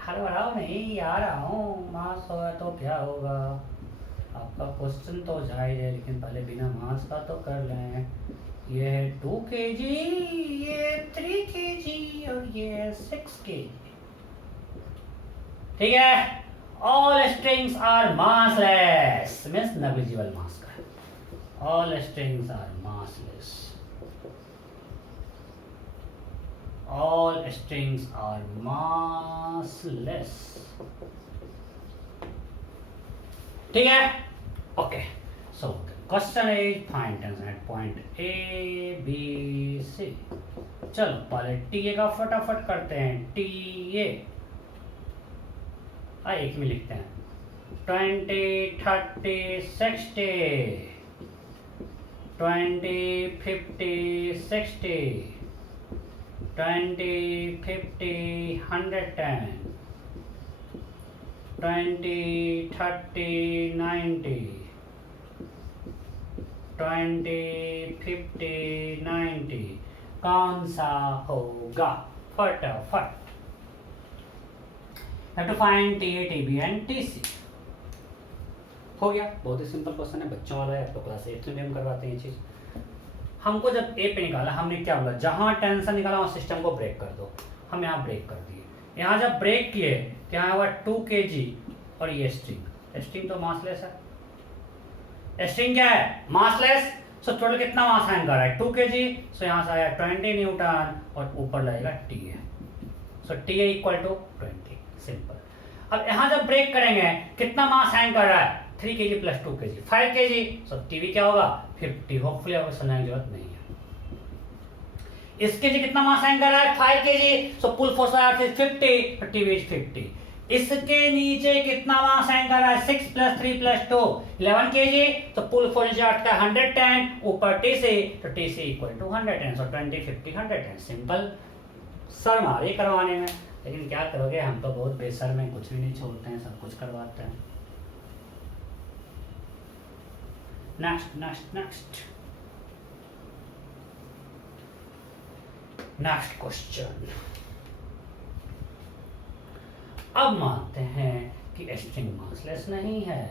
हड़बड़ाओ नहीं, आ रहा हूँ। मास होगा तो क्या होगा, आपका क्वेश्चन तो जायज है, लेकिन पहले बिना मास का तो कर लें। ये है 2 kg, ये 3 kg और ये है 6 kg। ठीक है। All strings are massless, means negligible mass का। All strings are massless, all strings are massless। ठीक है। Okay, so question is find tension at point A B C. चलो पहले टी ए का फटाफट करते हैं। टी ए एक में लिखते हैं 20 30 60 20 50 60 20 50 110 20 30 90 20 50 90। कौन सा होगा फटाफट? Have to find TA, TB and TC। हो गया, बहुत ही सिंपल क्वेश्चन है, बच्चों वाला है। तो क्लास 8 में हम करवाते हैं ये चीज। हमको जब ए पे निकाला, हमने क्या बोला, जहां टेंशन निकाला वहां सिस्टम को ब्रेक कर दो। हम यहाँ ब्रेक कर दिए। यहाँ जब ब्रेक किए तो यहाँ हुआ 2 kg और ये स्ट्रिंग तो मासलेस है। स्ट्रिंग क्या है मासलेस। सो टोटल कितना मास हैंग कर रहा है 2 kg। सो यहाँ से आया 20 न्यूटन और ऊपर लगेगा T A. So T A equal to 20। Simple. अब यहाँ जब ब्रेक करेंगे कितना मास हैंग कर रहा है 3 kg plus 2 kg 5 kg। So TV क्या होगा 50। होपफुली आपको समझने की जरूरत नहीं है। इसके जी कितना मास हैंग कर रहा है 5 kg। So pull force 50, TB is 50। इसके नीचे कितना मास हैंग कर रहा है 6 प्लस 3 प्लस 2 11 kg। तो पुल फोर्स का 110 ऊपर टी से, तो टी से इक्वल टू 110। सो 20 50 110। सिंपल। शर्म आ रही करवाने में, लेकिन क्या करोगे, हम तो बहुत बेसर में कुछ भी नहीं छोड़ते हैं, सब कुछ करवाते हैं। Next next next next question. अब मानते हैं कि स्ट्रिंग मासलेस नहीं है।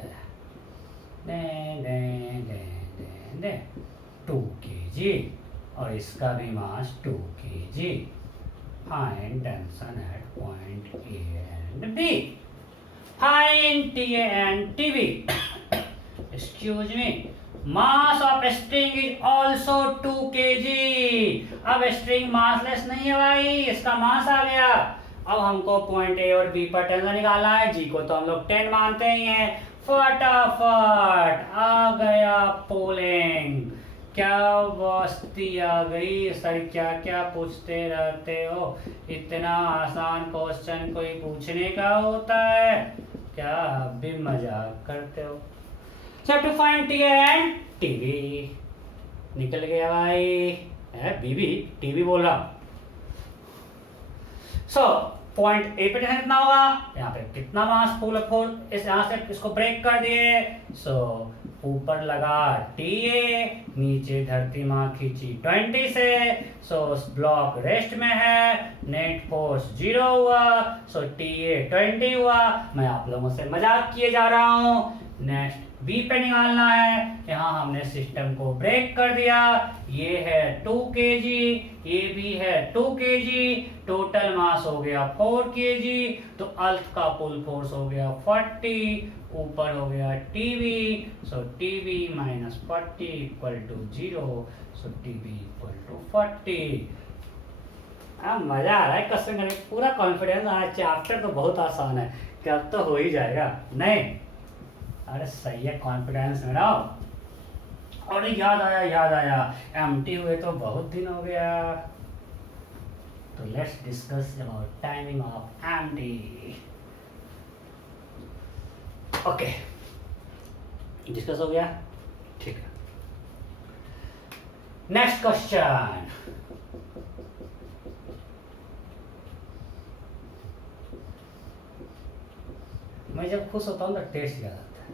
दे दे दे दे दे 2 kg और इसका भी मास 2 kg। Find tension at point A and B। Find TA and TB। Excuse me। Mass of string is also 2 kg। अब string मासलेस नहीं है भाई, इसका मास आ गया। अब हमको पॉइंट ए और बी पर टेंशन निकालना है। जी को तो हम लोग 10 मानते ही हैं। फटाफट आ गया पोलिंग। क्या बस्ती आ गई सर, क्या क्या पूछते रहते हो, इतना आसान क्वेश्चन कोई पूछने का होता है क्या? भी मजाक करते हो। Chapter find T and TV. निकल गया भाई, बीबी टीवी बोल रहा। सो पॉइंट ए पे टेंशन कितना होगा, यहाँ पे कितना मास पुल फोर, इस यहाँ से इसको ब्रेक कर दिए। सो ऊपर लगा टी ए, नीचे धरती माँ खींची 20 से। सो ब्लॉक रेस्ट में है, नेट फोर्स 0 हुआ। सो टी ए 20 हुआ। मैं आप लोगों से मजाक किए जा रहा हूँ। नेक्स्ट बी पे निकालना है। यहाँ हमने सिस्टम को ब्रेक कर दिया। ये है 2 kg, ये भी है 2 kg। टोटल मास हो गया 4 kg। तो अर्थ का पुल फोर्स हो गया 40, ऊपर हो गया TB. So TB minus 40 equal to 0। So TB equal to 40। मजा आ रहा है क्वेश्चन करने, पूरा कॉन्फिडेंस आ रहा है। चैप्टर तो बहुत आसान है, क्या तो हो ही जाएगा। नहीं, अरे सही है, कॉन्फिडेंस में रहो। और याद आया एमटी हुए तो बहुत दिन हो गया, तो let's discuss about timing of MT. Okay, discuss हो गया, ठीक है। नेक्स्ट क्वेश्चन, मैं जब खुश होता हूँ तो टेस्ट याद आता है।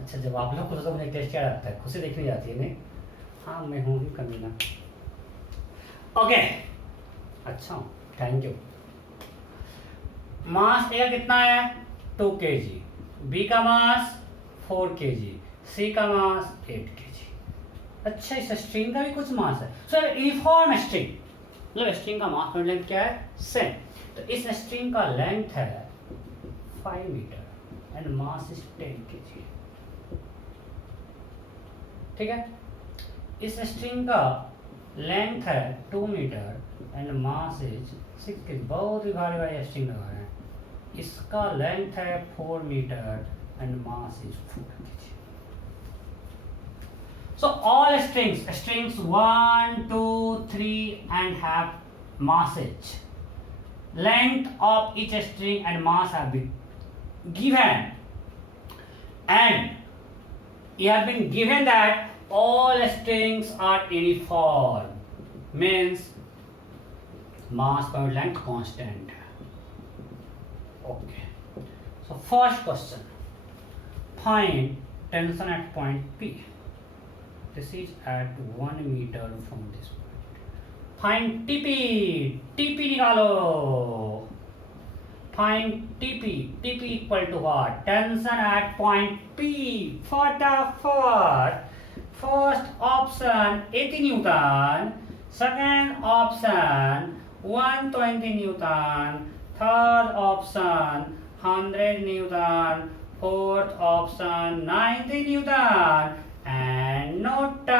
अच्छा, जब आप लोग खुश होते हो मुझे टेस्ट याद आता है, खुशी देखनी जाती है नहीं? हाँ, मैं हूँ ही कमीना। ओके, अच्छा, थैंक यू। मास ए का कितना है? 2 kg, बी का मास 4 kg, सी का मास 8 kg। अच्छा, इस स्ट्रिंग का भी कुछ मास है। सो यूनिफॉर्म स्ट्रिंग, मतलब स्ट्रिंग का मास और लेंथ क्या है? सेम। तो इस स्ट्रिंग का लेंथ है 5 metre and mass is 10 kg। ठीक है, इस स्ट्रिंग का लेंथ है 2 metre and mass is 6 kg। बहुत ही भारी भारी स्ट्रिंग लगा रहे हैं। इसका लेंथ है 4 metre and mass is 4 kg। So all strings 1, 2, 3 and have masses. Length of each string and mass have been given, and you have been given that all strings are uniform, means mass per length constant. Okay, so first question, find tension at point P. This is at 1 meter from this point. Find TP. TP निकालो. Find TP. TP equal to what? Tension at point P. फटाफट. First option 80 Newton. Second option 120 Newton. Third option 100 Newton. Fourth option 90 Newton. And note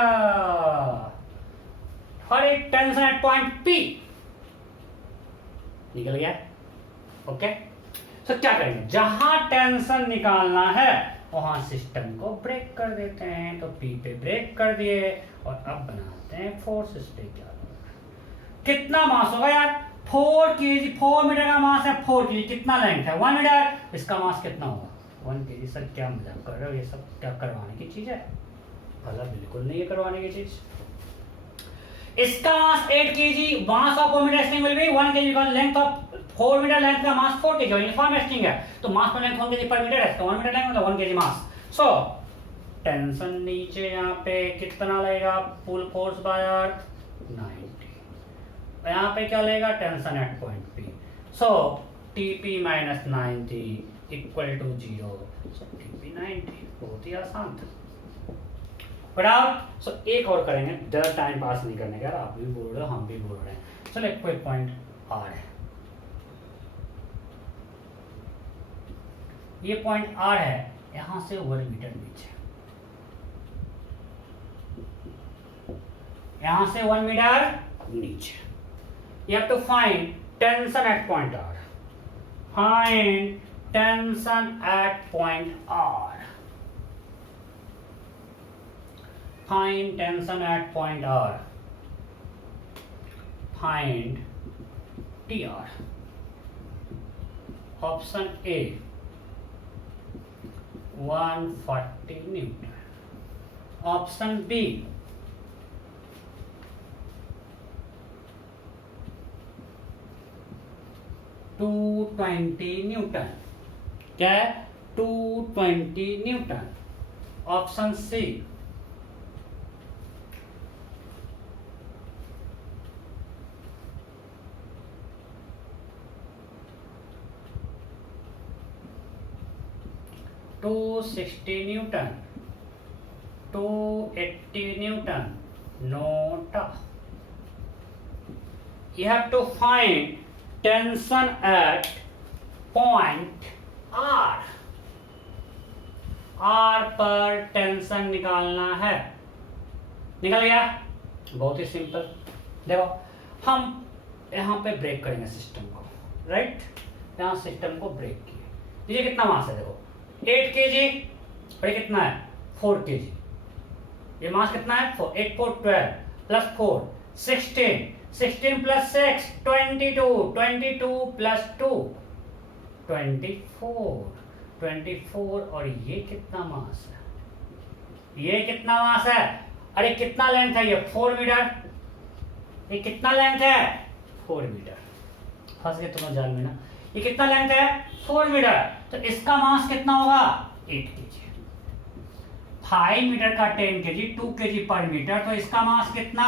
for a tension at point P. निकल गया? Okay, सो क्या करेंगे? जहां tension निकालना है वहां system को ब्रेक कर देते हैं। तो P पे ब्रेक कर दिए और अब बनाते हैं फोर्स स्टेट। कितना मास होगा यार? 4 kg, 4 मीटर का मास है, 4 kg। कितना लेंथ है? 1 मीटर। इसका मास कितना होगा? 1 kg। सर क्या मजाक कर रहे हो? ये सब क्या करवाने की चीज है? भला बिल्कुल नहीं है करवाने की चीज। इसका mass 8 kg, mass of 4 metre string will be 1 kg because length of 4 metre, length का मास 4 kg। यूनिफॉर्म स्ट्रिंग है तो मास पर लेंथ 1 kg पर मीटर है, तो 1 मीटर लेंथ मतलब 1 kg मास। सो टेंशन नीचे यहाँ पे कितना लगेगा? Pull force by earth 90। यहाँ पे क्या लगेगा? Tension at point P। So TP minus 90 equal to 0। So TP 90। बहुत ही आसान था। सो एक और करेंगे, ज़्यादा टाइम पास नहीं करने का। आप भी बोल रहे हो, हम भी बोल रहे हैं। चलो एक कोई पॉइंट R है, ये पॉइंट R है, यहां से 1 मीटर नीचे, यहां से 1 मीटर नीचे। You have to find tension at point R. Find tension at point R. Find tension at point R. Find TR. Option A 140 Newton. Option B 220 newton. क्या है? 220 newton. Option C 260 newton, 280 newton. Note. You have to find tension at point R. R पर tension निकालना है। निकल गया? बहुत ही simple. देखो, हम यहाँ पे ब्रेक करेंगे सिस्टम को, राइट? यहाँ सिस्टम को ब्रेक किए। ये कितना मास है? देखो 8 kg और ये कितना है? 4 kg। ये मास कितना है? 8 4 12 प्लस 4 16, 16 प्लस 6 22, 22 प्लस 2 24, 24 और ये कितना मास है? ये कितना मास है? अरे कितना लेंथ है ये? 4 मीटर। ये कितना लेंथ है? 4 मीटर। फंस गए तुम्हें जाल में ना। ये कितना लेंथ है? 4 मीटर। तो इसका मास कितना होगा? 8 केजी। 5 मीटर का 10 केजी, 2 केजी पर मीटर, तो इसका मास कितना?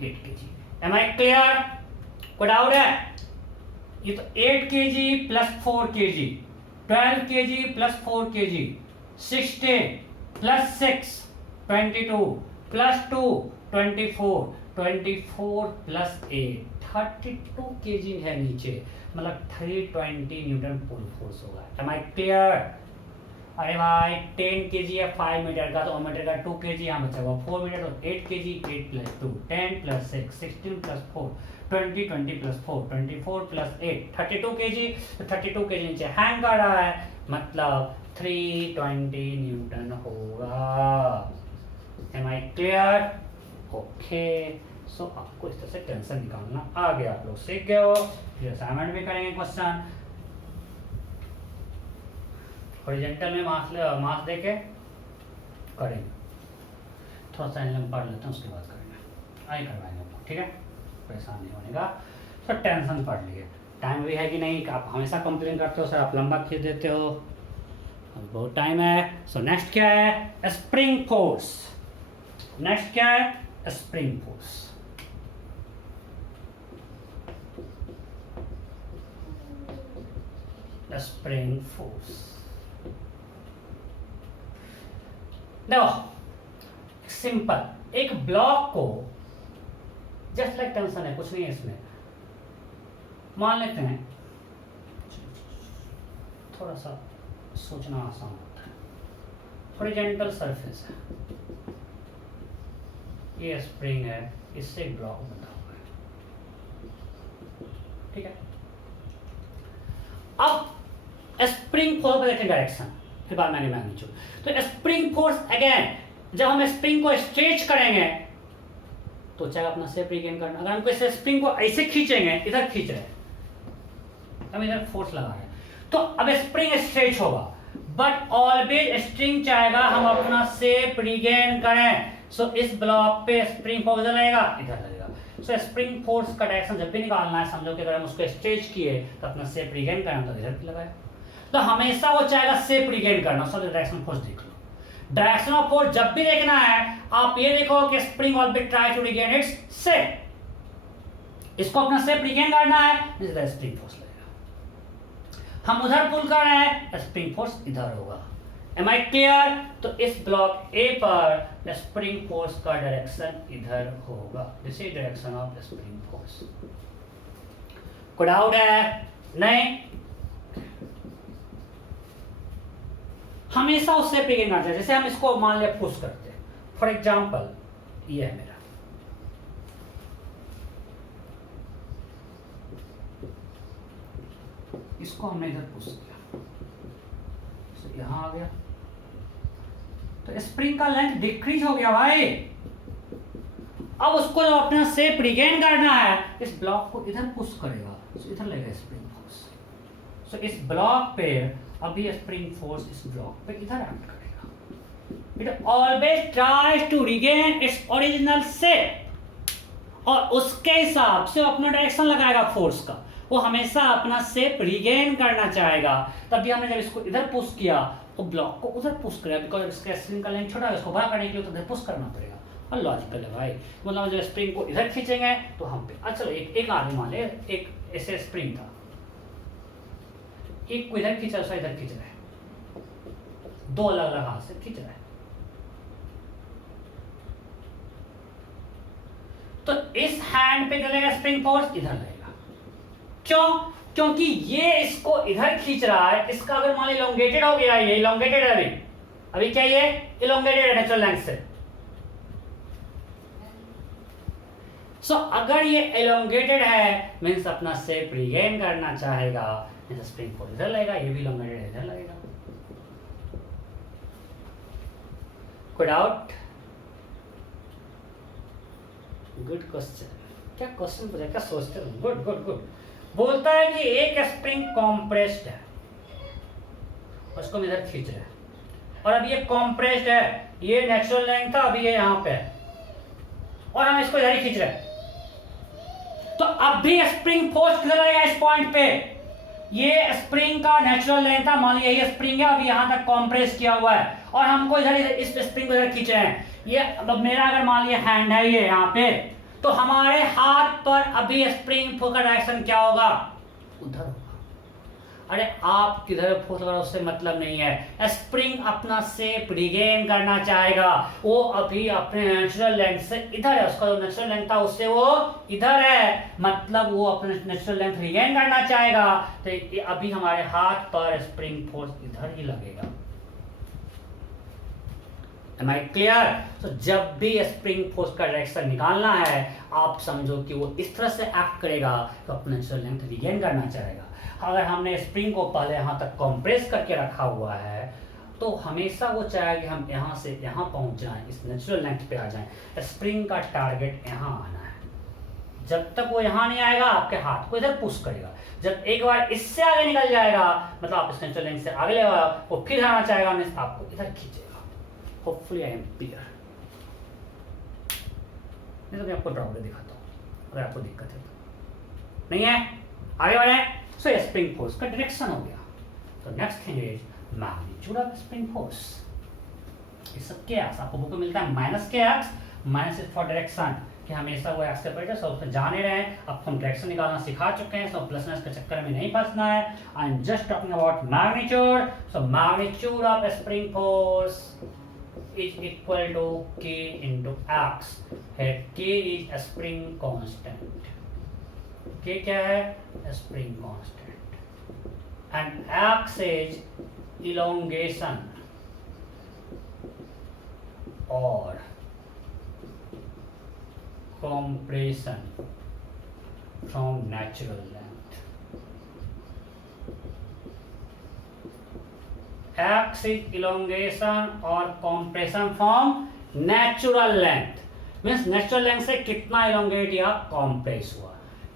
8 केजी। Am I clear? कोई डाउट है? ये तो 8 KG plus 4 KG, 12 KG plus 4 KG, 16 plus 6 22 plus 2 24, 24 plus 8 32 KG है नीचे, मतलब 320 न्यूटन पुल फोर्स होगा। Am I clear? अरे भाई 10 केजी है 5 मीटर का, तो मीटर का 2 केजी यहाँ बचा हुआ, 4 मीटर तो 8 KG, 8 plus 2 10 plus 6 16 plus 4 20, 20 plus 4 24 plus 8 32 KG. तो 32 केजी नीचे हैंग कर रहा है, मतलब 320 न्यूटन होगा। Am I clear? Okay. So आपको इस तरह से टेंशन निकालना आ गया, आप लोग सीख गए हो। फिर असाइनमेंट भी करेंगे क्वेश्चन। हॉरिजॉन्टल में मास देके करेंगे, थोड़ा सा एनलम पढ़ लेते हैं, उसके बाद करेंगे, आई करवाएंगे, ठीक है? परेशान नहीं होने का, तो टेंशन पढ़ लिए। टाइम भी है कि नहीं? आप हमेशा कंप्लेन करते हो सर आप लंबा खींच देते हो, बहुत टाइम है। सो नेक्स्ट क्या है? Spring force. नेक्स्ट क्या है? Spring force. स्प्रिंग फोर्स देखो सिंपल, एक ब्लॉक को जस्ट लाइक टेंशन है, कुछ नहीं है इसमें। मान लेते हैं, थोड़ा सा सोचना आसान होता है। हॉरिजॉन्टल सरफेस है, ये स्प्रिंग है, इससे एक ब्लॉक बना हुआ है, ठीक है? अब स्प्रिंग फोर्स बदलते डायरेक्शन, फिर बाद में मैग्नीट्यूड। तो स्प्रिंग फोर्स अगेन, जब हम स्प्रिंग को स्ट्रेच करेंगे तो चाहे अपना शेप रिगेन करना। अगर हम इस स्प्रिंग को ऐसे खींचेंगे, इधर खींच रहे हैं, हम इधर फोर्स लगा रहे हैं, तो अब स्प्रिंग स्ट्रेच होगा, बट ऑलवेज स्प्रिंग चाहेगा हम अपना शेप रिगेन करें। सो इस ब्लॉक पे स्प्रिंग फोर्स लगेगा, इधर लगेगा। सो स्प्रिंग फोर्स का डायरेक्शन जब भी निकालना है, समझो कि अगर हम उसको स्ट्रेच किए तो अपना शेप रिगेन करना, तो इधर भी लगाया। तो हमेशा वो चाहेगा शेप रिगेन करना। सब डायरेक्शन फोर्स देख लो। डायरेक्शन ऑफ फोर्स जब भी देखना है, आप ये देखो कि spring always try to regain its shape. इसको अपना शेप रिगेन करना है, इधर स्प्रिंग फोर्स लगेगा। हम उधर पुल कर रहे हैं, स्प्रिंग फोर्स इधर होगा। Am I clear? तो इस ब्लॉक ए पर स्प्रिंग फोर्स का डायरेक्शन इधर होगा। This is direction of spring force. कोई डाउट है? नहीं? हमेशा उससे रिगेन करना चाहिए। जैसे हम इसको मान लिया पुश करते हैं, फॉर एग्जाम्पल ये है मेरा, इसको हमने इधर पुश किया, तो यहां आ गया, तो स्प्रिंग का लेंथ डिक्रीज हो गया भाई। अब उसको जब अपना शेप रिगेन करना है, इस ब्लॉक को इधर पुश करेगा, तो इधर लगेगा स्प्रिंग फोर्स। सो इस ब्लॉक पे अभी स्प्रिंग फोर्स इस ब्लॉक पे इधर एक्ट करेगा। It always tries to regain its original shape, और उसके हिसाब से अपना डायरेक्शन लगाएगा फोर्स का। वो हमेशा अपना शेप रिगेन करना चाहेगा। तभी हमने जब इसको इधर पुश किया तो ब्लॉक को उधर पुश करेगा, बिकॉज इसका स्प्रिंग का लेंथ छोटा है, इसको बड़ा करने के लिए तो इधर पुश करना पड़ेगा। और लॉजिकल है भाई, मतलब जब स्प्रिंग को इधर खींचेंगे तो हम पे, अच्छा एक आगे मान ले, एक ऐसे स्प्रिंग था, एक को इधर खींचा, दूसरा इधर खींच रहा है, दो अलग अलग हाथ से खींच रहा है। तो इस हैंड पे चलेगा स्प्रिंग फोर्स, इधर लगेगा। क्यों? क्योंकि ये इसको इधर खींच रहा है, इसका अगर मान लो इलोंगेटेड हो गया, ये इलोंगेटेड है अभी क्या ये इलोंगेटेड है नेचुरल लेंथ से। सो अगर ये इलोंगेटेड है, मींस अपना शेप रिगेन करना चाहेगा, स्प्रिंग फोर्स इधर लगेगा, ये भी इलोंगेटेड है, इधर लगेगा। कोई डाउट? Good question. क्या क्वेश्चन पूछा, क्या सोचते हो? Good good good. बोलता है कि एक स्प्रिंग कॉम्प्रेस्ड है, उसको हम इधर खींच रहे हैं, और अब ये कॉम्प्रेस्ड है, ये नेचुरल लेंथ था, अभी ये यहाँ पे है, और हम इसको इधर ही खींच रहे हैं। तो अब भी स्प्रिंग फोर्स किधर आएगा? इस पॉइंट पे। ये स्प्रिंग का नेचुरल लेंथ था, मान लिया ये स्प्रिंग है, अभी यहाँ तक कॉम्प्रेस किया हुआ है, और हमको इधर इस स्प्रिंग को इधर खींच रहे हैं। ये अब मेरा अगर मान लिया हैंड है ये यहाँ पे, तो हमारे हाथ पर अभी स्प्रिंग का डायरेक्शन क्या होगा? उधर होगा। अरे आप किधर फोर्स करो उससे मतलब नहीं है, स्प्रिंग अपना शेप रिगेन करना चाहेगा, वो अभी अपने नेचुरल लेंथ से इधर है, उसका जो नेचुरल लेंथ था उससे वो इधर है, मतलब वो अपने नेचुरल लेंथ रिगेन करना चाहेगा। तो अभी हमारे हाथ पर स्प्रिंग फोर्स इधर ही लगेगा। Am I clear? तो जब भी स्प्रिंग फोर्स का डायरेक्शन निकालना है, आप समझो कि वो इस तरह से एक्ट करेगा तो अपना नेचुरल लेंथ रिगेन करना चाहेगा। अगर हमने स्प्रिंग को पहले यहाँ तक कंप्रेस करके रखा हुआ है, तो हमेशा वो चाहेगा कि हम यहाँ से यहाँ पहुँच जाएं, इस नेचुरल लेंथ पे आ जाएं। स्प्रिंग का टारगेट यहाँ आना है। जब तक वो यहाँ नहीं आएगा, आपके हाथ को इधर पुश करेगा। जब एक बार इससे आगे निकल जाएगा, मतलब आप इस नेचुरल लेंथ से आगे ले आएगा, वो फिर आना चाहेगा, आपको इधर खींचेगा। Hopefully I am clear. नहीं तो मैं आपको ड्राउंड दिखाता हूँ, अगर आपको दिक्कत है तो। नहीं है? आगे बढ़े। सो स्प्रिंग फोर्स का डायरेक्शन हो गया। तो next thing is magnitude of spring force. ये सब क्या है? आपको बुक में मिलता है माइनस के x, minus is for direction, कि हमेशा वो एक्स के पलटे सब उसमें जाने रहे। अब हम डायरेक्शन निकालना सिखा चुके हैं, सो प्लस माइनस के चक्कर में नहीं फंसना है। I am just talking about magnitude. So magnitude of spring force is equal to k into x, है k is a spring constant। k क्या है? spring constant, and x is elongation or compression from natural length। X is elongation or compression from natural length, means natural length से कितना elongate या compress हुआ।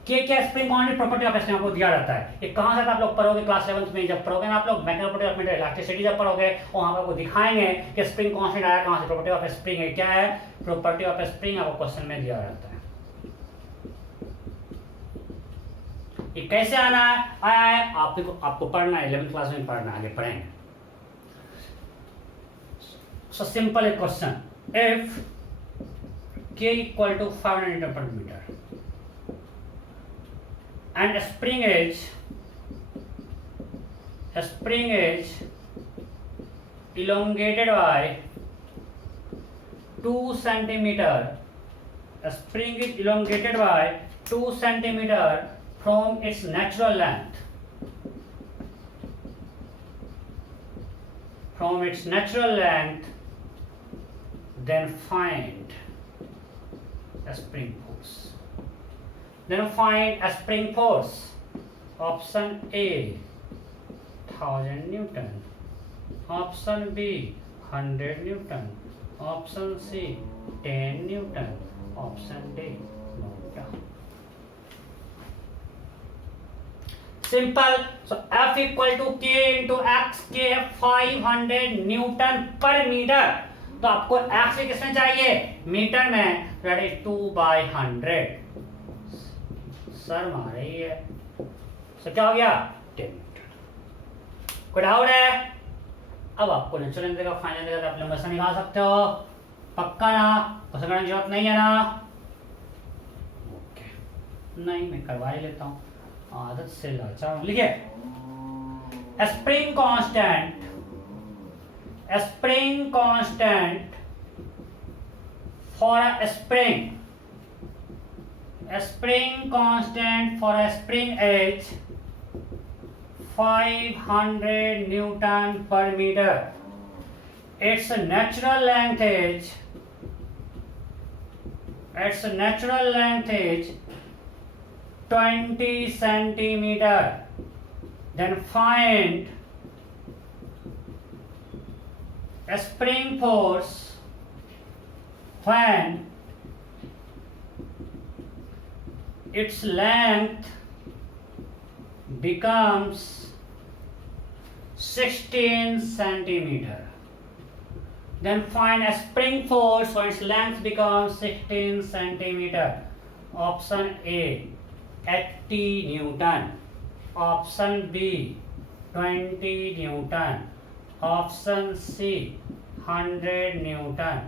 क्या spring constant property of spring आपको दिया रहता है। ये कहाँ से आप लोग पढ़ोगे? क्लास 11th में जब पढ़ोगे ना आप लोग mechanical property of material elasticity जब पढ़ोगे, वहाँ पर आपको दिखाएंगे कि स्प्रिंग कांस्टेंट आया कहाँ से। प्रॉपर्टी ऑफ स्प्रिंग है, क्या है? प्रॉपर्टी ऑफ स्प्रिंग आपको क्वेश्चन में दिया रहता है। ये कैसे आना है? आया है आपको पढ़ना है, 11th क्लास में पढ़ना, आगे पढ़ेंगे। So simple question, if k equal to 500 Newton per meter and spring is elongated by 2 centimeter, spring is elongated by 2 centimeter from its natural length, then find a spring force. Then find a spring force. Option A 1000 Newton, option B 100 Newton, option C 10 Newton, option D Newton. Simple. So F equal to K into X, K 500 Newton per meter। तो आपको x भी किसमें चाहिए? Metre में। That is 2/100। Sir मारे ही है, तो क्या हो गया? 10 मीटर। कोई डाउट है? अब आपको नेचुरल लेंथ का फाइनल देगा, आप लंबाई निकाल सकते हो। पक्का ना? कुछ करने की जरूरत नहीं है ना? ओके, नहीं मैं करवा ही लेता हूँ, आदत से लाचा हूँ। लिखिए spring constant for a spring constant for a spring is 500 Newton per meter. Its natural length is 20 centimeter. Then find a spring force when its length becomes 16 centimeter. Then find a spring force when its length becomes 16 centimeter. Option A 80 Newton. Option B 20 Newton. Option C 100 Newton.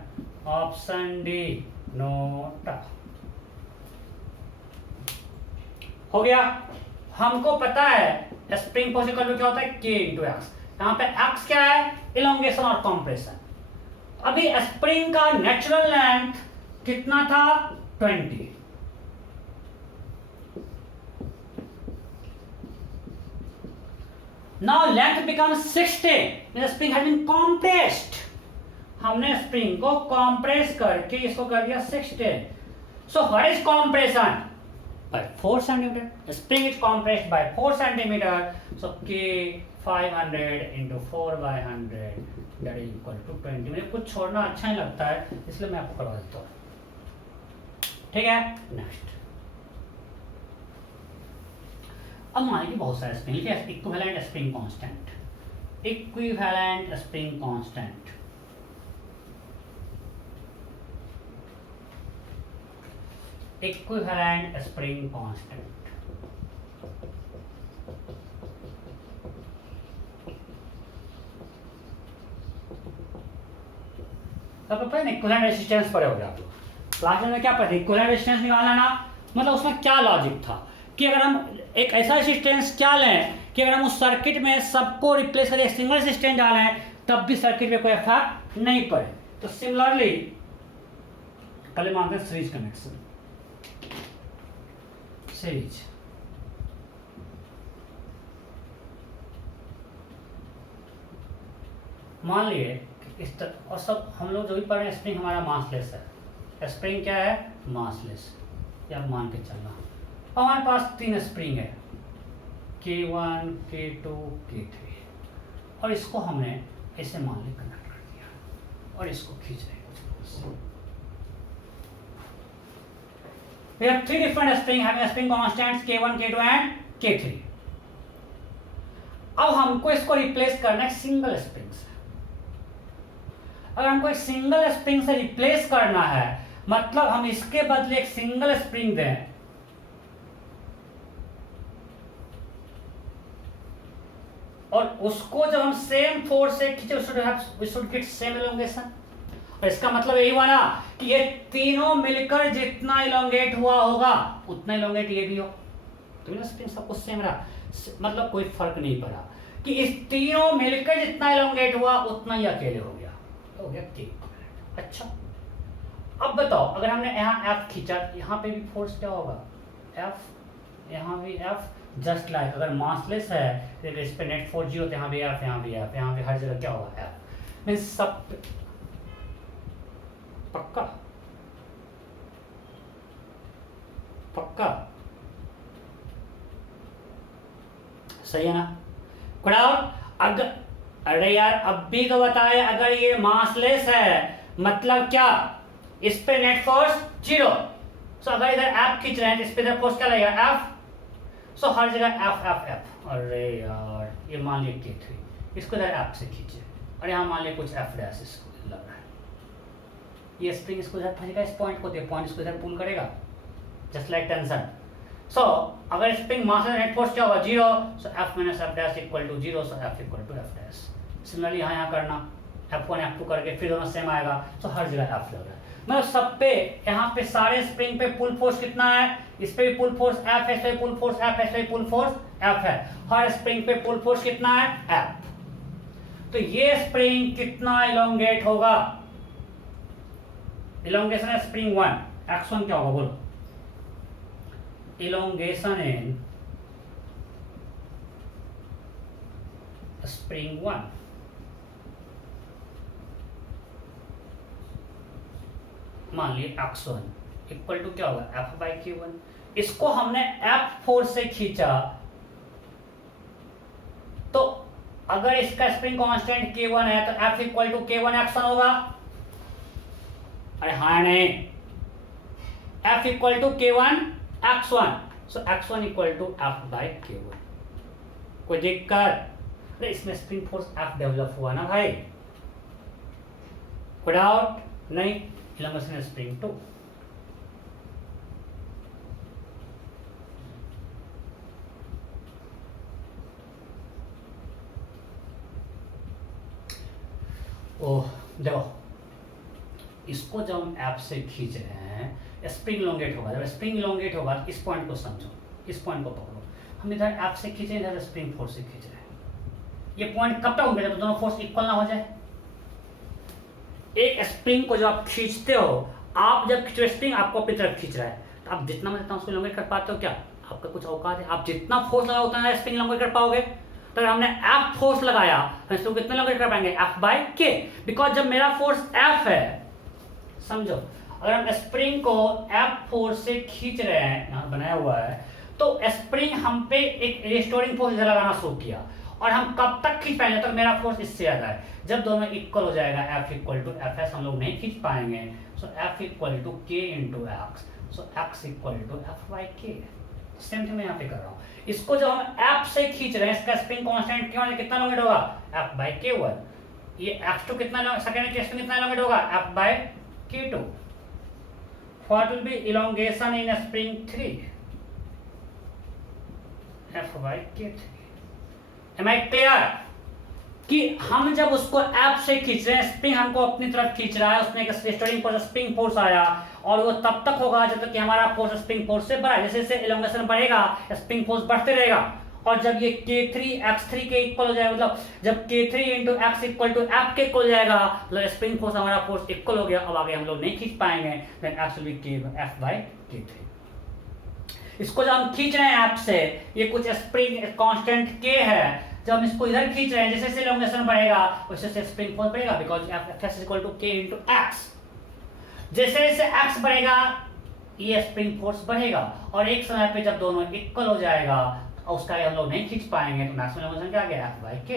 Option D note. हो गया. हमको पता है spring force equal to क्या होता है, K into x. यहाँ पे एक्स क्या है, इलोंगेशन और कॉम्प्रेशन. अभी स्प्रिंग का नेचुरल लेंथ कितना था, 20. Now length becomes 60. Spring has been compressed. हमने स्प्रिंग को कॉम्प्रेस करके इसको कर दिया 60. So what is compression, by 4 centimeter. Spring is compressed by 4 centimeter. So K 500 into 4 by 100 that is equal to 20. मुझे कुछ छोड़ना अच्छा नहीं लगता है, इसलिए मैं आपको करवा देता हूँ. ठीक है. नेक्स्ट. अब मान लीजिए बहुत सारे स्प्रिंग है. Equivalent spring constant. Equivalent spring constant. Equivalent spring constant. अब पता है इक्विवेलेंट रेजिस्टेंस पढ़े हो गया आप लोग. क्लास में क्या पढ़े, इक्विवेलेंट रेजिस्टेंस निकालना ना. मतलब उसमें क्या लॉजिक था कि अगर हम एक ऐसा रेजिस्टेंस क्या लें कि अगर हम उस सर्किट में सबको रिप्लेस करके सिंगल रेजिस्टेंस डालें तब भी सर्किट में कोई इफेक्ट नहीं पड़े. तो सिमिलरली पहले मानते हैं सीरीज कनेक्शन. सीरीज मान लिए इस तरह. और सब हम लोग जो भी पढ़ रहे हैं स्प्रिंग हमारा मासलेस है. स्प्रिंग क्या है, मासलेस. ये आप मान के चलना. और हमारे पास 3 स्प्रिंग है, K1 K2 K3. और इसको हमने ऐसे मान ली कनेक्ट कर दिया और इसको खींच रहे हैं. We have 3 different spring having spring constants K1, K2 and K3. अब हमको इसको रिप्लेस करना है सिंगल स्प्रिंग से. अगर हमको एक सिंगल स्प्रिंग से रिप्लेस करना है मतलब हम इसके बदले एक सिंगल स्प्रिंग दें और उसको जब हम सेम फोर्स से खींचे we should get same elongation. और इसका मतलब यही हुआ ना कि ये तीनों मिलकर जितना इलोंगेट हुआ होगा उतना इलोंगेट ये भी हो. तो स्प्रिंग सब कुछ सेम रहा, मतलब कोई फर्क नहीं पड़ा कि इस तीनों मिलकर जितना इलोंगेट हुआ उतना ही अकेले हो गया. तो हो गया K. अच्छा, अब बताओ अगर हमने यहाँ F खींचा, यहाँ पे भी फोर्स क्या होगा, F. यहाँ भी F. जस्ट लाइक अगर मासलेस है इस पे नेट फोर्स 0 तो यहाँ भी F, यहाँ भी F, यहाँ पे हर जगह क्या होगा F. मीन्स सब पक्का पक्का सही है ना. क्राउड अगर अरे यार अब भी तो बताए अगर ये मासलेस है मतलब क्या, इस पे नेट फोर्स 0. सो अगर इधर F खींच रहे हैं तो इस पे इधर फोर्स क्या लगेगा F. सो हर जगह F F F. अरे यार ये मान लिया K3, इसको इधर F से खींचे और यहाँ मान लिया कुछ F डैश इसको लग रहा है. ये स्प्रिंग इसको इधर फंसेगा, इस पॉइंट को, पॉइंट इसको इधर पुल करेगा जस्ट लाइक टेंशन. सो अगर स्प्रिंग मास और नेट फोर्स क्या होगा 0. So F minus F dash equal to 0. So F equal to F dash. Similarly यहाँ करना F1 F2 करके फिर दोनों सेम आएगा. सो हर जगह F लग रहा है. मतलब सब पे यहाँ पे सारे स्प्रिंग पे पुल फोर्स कितना है, इस पे भी पुल फोर्स F, इस पे पुल फोर्स F, इस पे पुल फोर्स F है. हर स्प्रिंग पे पुल फोर्स कितना है F. तो ये स्प्रिंग कितना इलोंगेट होगा, इलोंगेशन है स्प्रिंग 1. X1 क्या होगा बोलो, इलोंगेशन इन स्प्रिंग 1. मान लिए X1 इक्वल टू क्या होगा F बाई Q1. इसको हमने F4 से खींचा तो अगर इसका स्प्रिंग कांस्टेंट K1 है तो F equal to K1 X1 होगा. अरे हाँ नहीं, F equal to K1 x1, so x1 equal to F by K1। कोई दिक्कत? अरे इसमें स्प्रिंग फोर्स F डेवलप हुआ ना भाई, कोई डाउट नहीं? Elastic spring 2। ओह देखो, इसको जब हम ऐप से खींच रहे हैं स्प्रिंग इलोंगेट होगा। जब स्प्रिंग इलोंगेट होगा इस पॉइंट को समझो, इस पॉइंट को पकड़ो। हम इधर ऐप से खींच रहे हैं, इधर स्प्रिंग फोर्स से खींच रहे हैं। ये पॉइंट कब तक होंगे? जब दोनों फोर्स इक्वल ना हो जाए। एक स्प्रिंग को जब आप खींचते हो, आप जब स्प्रिंग आपको अपनी तरफ खींच रहा है, तो आप जितना मैं उसको इलोंगेट कर पाते हो क्या? आपका कुछ औकात है? आप जितना फोर्स लगाओ उतना स्प्रिंग इलोंगेट कर पाओगे? तो अगर हमने F फोर्स लगाया तो इसको कितना इलोंगेट कर पाएंगे? F by K। बिकॉज जब मेरा फोर्स F है, समझो, अगर हम स्प्रिंग को F फोर्स से खींच रहे हैं, यहाँ बनाया हुआ है, तो स्प्रिंग हम पे एक रिस्टोरिंग फोर्स लगाना शुरू किया। और हम कब तक खींच पाएंगे? तो मेरा फोर्स इससे ज्यादा है। जब दोनों इक्वल हो जाएगा, F equal to F S, हम लोग नहीं खींच पाएंगे। So F equal to K into x, so x equal to F by K। Same thing मैं यहाँ पे कर रहा हूँ। इसको जब हम F से खींच रहे हैं, इसका स्प्रिंग कांस्टेंट क्यों है? कितना इलोंगेट होगा? F by K1। ये F2 कितना, सेकंड केस में कितना इलोंगेट होगा? F by K2। What will be elongation in spring 3? F by K3। Am I clear? कि हम जब उसको F से खींच रहे हैं, स्प्रिंग हमको अपनी तरफ खींच रहा है, उसने एक रिस्टोरिंग फोर्स स्प्रिंग फोर्स आया, और वो तब तक होगा जब तक कि हमारा फोर्स स्प्रिंग फोर्स से बड़ा है। जैसे जैसे इलोंगेशन बढ़ेगा, स्प्रिंग फोर्स बढ़ते रहेगा। और जब ये K3 X3 के इक्वल हो जाएगा, मतलब जब K3 into x equal to F के इक्वल हो जाएगा, मतलब स्प्रिंग फोर्स हमारा फोर्स इक्वल हो गया। अब आगे हम लोग नहीं खींच पाएंगे, then F will be F by K3। इसको जब हम खींच रहे हैं F से, ये कुछ स्प्रिंग कांस्टेंट K है, जब हम इसको इधर खींच रहे हैं, जैसे जैसे इलोंगेशन बढ़ेगा वैसे वैसे स्प्रिंग फोर्स बढ़ेगा, because F is equal to K into x. जैसे जैसे एक्स बढ़ेगा ये स्प्रिंग फोर्स बढ़ेगा, और एक समय पे जब दोनों इक्वल हो जाएगा और उसका हम लोग नहीं खींच पाएंगे, तो मैक्सिमम इलोंगेशन क्या आ गया? F by K।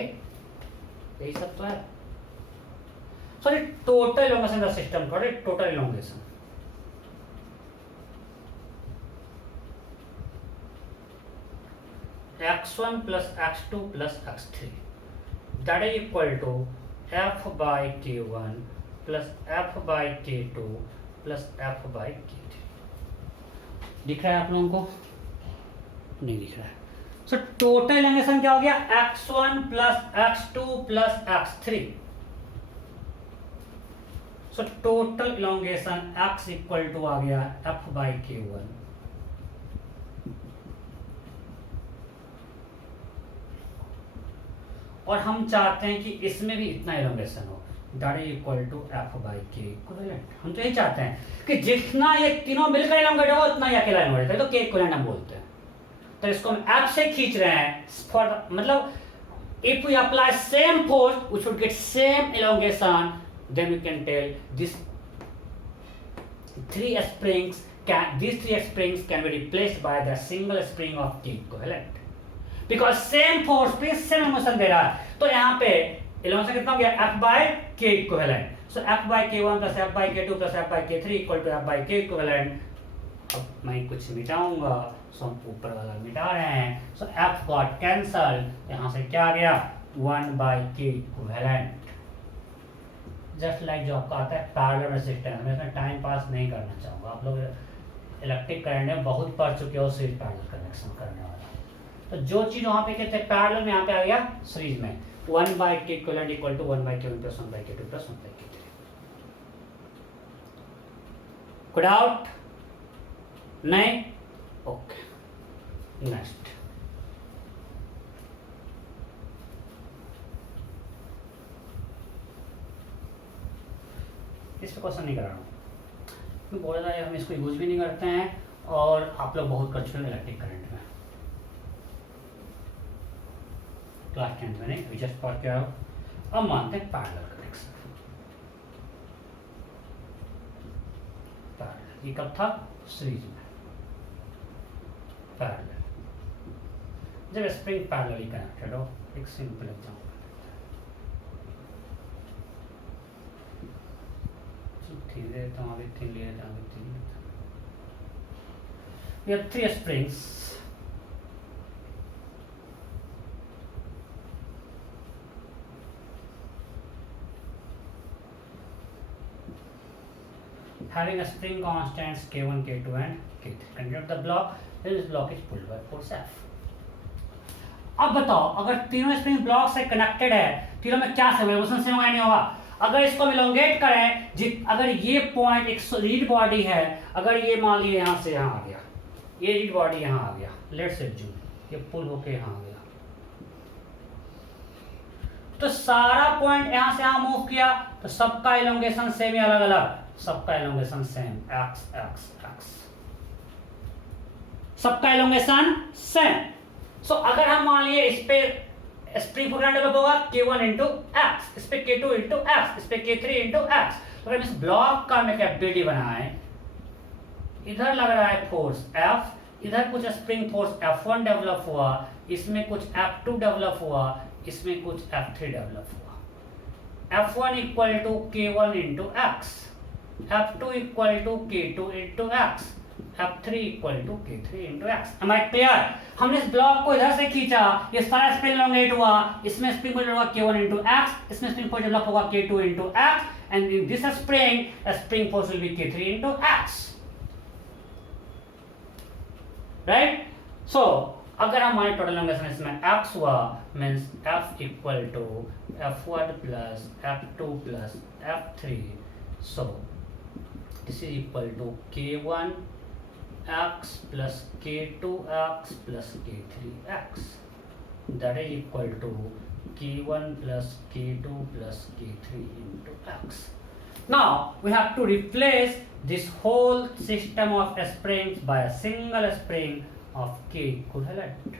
यही सब तो है। सॉरी, टोटल इलोंगेशन का सिस्टम थोड़े, total elongation. x1 plus x2 plus x3 that is equal to F by K1 plus F by K2 plus F by K3। दिख रहा है आप लोगों को? नहीं दिख रहा है। सो टोटल इलोंगेशन क्या हो गया? x1 plus x2 plus x3। So total elongation x equal to आ गया F by K1 और हम चाहते हैं कि इसमें भी इतना इलोंगेशन हो, that is equal to F by K equivalent. हम तो यही चाहते हैं कि जितना ये तीनों मिलकर इलोंगेट हो उतना ही अकेला इलोंगेट है, तो K इक्विवेलेंट हम बोलते हैं। तो इसको हम F से खींच रहे हैं, फॉर मतलब if we apply same force we should get same elongation, then we can tell these three springs can be replaced by the single spring of K equivalent, because same force पे same emotion दे रहा है। तो यहाँ पे elongation कितना हो गया? F by K equivalent. So F by K1 plus F by K2 plus F by K3 equal to F by K equivalent. अब मैं कुछ मिटाऊंगा, सो हम ऊपर वाला मिटा रहे हैं। सो F गॉट कैंसल, यहाँ से क्या आ गया? 1 by K equivalent. Just like जो आपका आता है पैरेलल रेजिस्टेंस। मैं इसमें टाइम पास नहीं करना चाहूँगा, आप लोग इलेक्ट्रिक करंट में बहुत पढ़ चुके हो सीरीज पैरेलल कनेक्शन करने वाला। तो जो चीज वहां पे कहते हैं पैरेलल में, यहाँ पे आ गया सीरीज में। 1 by K equivalent equal to 1 by K1 plus 1 by K2 plus 1 by K3। कोई डाउट नहीं? Okay, next. इस पे क्वेश्चन नहीं कर रहा हूँ, मैं बोल रहा है हम इसको यूज भी नहीं करते हैं, और आप लोग बहुत कर चुके हैं इलेक्ट्रिक करंट में, क्लास 10 में नहीं, जस्ट पढ़ के आओ। अब मानते हैं पैरेलल कनेक्शन। पैरेलल ये कब था? सीरीज में। पैरेलल जब स्प्रिंग पैरेलली कनेक्टेड हो, एक सिंपल एग्जांपल ठीक देता हूँ, अभी 3 ले लेता हूँ, 3 लेता हूँ। we have 3 springs. Having a spring constants K1, K2 and K3. Continue the block, then this block is pulled by force F. अब बताओ अगर तीनों स्प्रिंग ब्लॉक से कनेक्टेड है, तीनों में क्या सेम सेम नहीं होगा। अगर इसको इलोंगेट करें, अगर ये पॉइंट एक रीड बॉडी है, अगर ये मान लीजिए यहाँ से यहाँ आ गया, ये रीड बॉडी यहाँ आ गया, लेट्स एज्यूम ये पुल होके यहाँ आ गया, तो सारा पॉइंट यहाँ से यहाँ मूव किया, तो सबका इलोंगेशन सेम या अलग अलग? सबका elongation same, x x x, सबका इलोंगेशन सेम। सो अगर हम मान लिए इस पे स्प्रिंग कितना डेवलप होगा, K1 इंटू एक्स, इस पे K2 इंटू एक्स, इस पे K3 इंटू एक्स। तो अगर इस ब्लॉक का मैं कैपेबिलिटी बनाए, इधर लग रहा है फोर्स F, इधर कुछ स्प्रिंग फोर्स F1 डेवलप हुआ, इसमें कुछ F2 डेवलप हुआ, इसमें कुछ F3 डेवलप हुआ। F1 equal to K1 into x, F2 equal to K2 into x, F3 equal to K3 into x. Am I clear? हमने इस ब्लॉक को इधर से खींचा, ये सारा स्प्रिंग इलोंगेट हुआ, इसमें स्प्रिंग फोर्स होगा K1 इंटू एक्स, इसमें स्प्रिंग फोर्स डेवलप होगा K2 into X, and in this spring force will be K3 into X, right? So अगर हमारे टोटल इलोंगेशन इसमें x हुआ, means F equal to F1 plus F2 plus F3, so this is equal to K1 x plus K2x plus K3x, that is equal to K1 plus K2 plus K3 into x. Now we have to replace this whole system of springs by a single spring of K equivalent.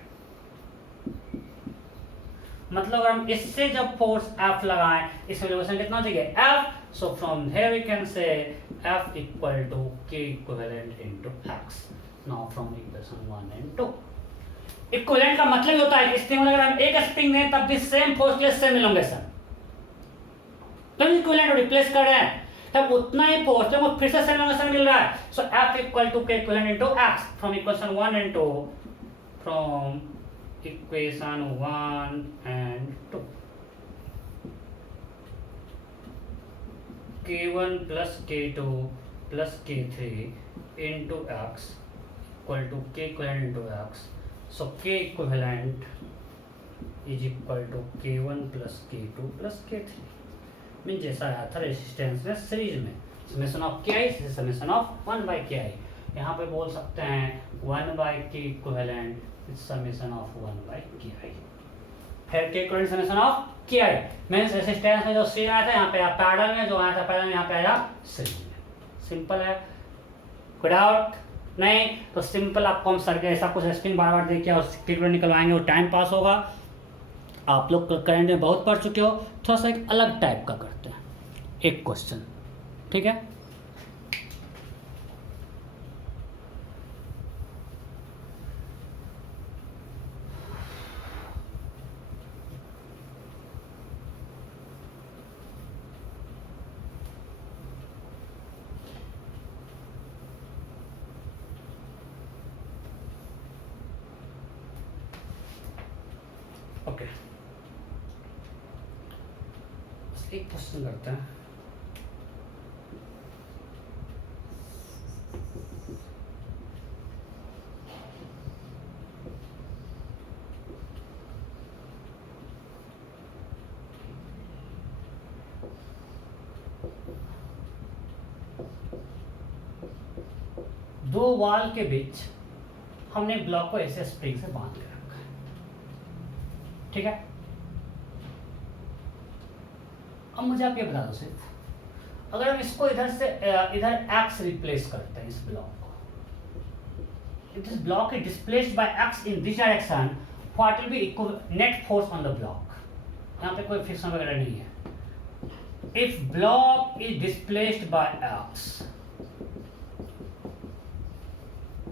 मतलब अगर हम इससे जब force F लगाएं, इसमें relation कितना चाहिए F, so from here we can say F equal to K equivalent into X. Now from equation 1 and 2. Equivalent का मतलब होता है कि स्प्रिंग अगर हम एक स्प्रिंग दें तब भी सेम फोर्स के लिए सेम इलोंगेशन, तो इक्विवेलेंट रिप्लेस कर रहे हैं तब उतना ही फोर्स तो फिर से सेम इलोंगेशन मिल रहा है। So F equal to K equivalent into X from equation 1 and 2, from equation 1 and 2, K1 plus K2 plus K3 into X equal to K equivalent into X. So K equivalent is equal to K1 plus K2 plus K3. Mean जैसा आया था resistance में series में, summation of Ki summation of 1 by Ki, यहाँ पे बोल सकते हैं 1 by K equivalent summation of 1 by Ki, फिर K equivalent summation of Ki means resistance में जो सीरीज आया था यहाँ पे आया पैरेलल में, जो आया था पैरेलल में यहाँ पे आया सीरीज में। सिंपल है, कोई डाउट नहीं? तो सिंपल आपको हम सर के ऐसा कुछ स्क्रीन बार बार देखिए और क्लियर निकलवाएंगे, वो टाइम पास होगा। आप लोग करंट में बहुत पढ़ चुके हो, थोड़ा सा एक अलग टाइप का करते हैं, एक क्वेश्चन, ठीक है? ओके, एक क्वेश्चन करते हैं। दो वॉल के बीच हमने ब्लॉक को ऐसे स्प्रिंग से बांध के रखा है, ठीक है? अब मुझे आप ये बता दो सिर्फ, अगर हम इसको इधर से इधर x रिप्लेस करते हैं, इस ब्लॉक को, if this block is displaced by x in this direction, what will be net force on the block? यहाँ पे कोई फ्रिक्शन वगैरह नहीं है। If block is displaced by x,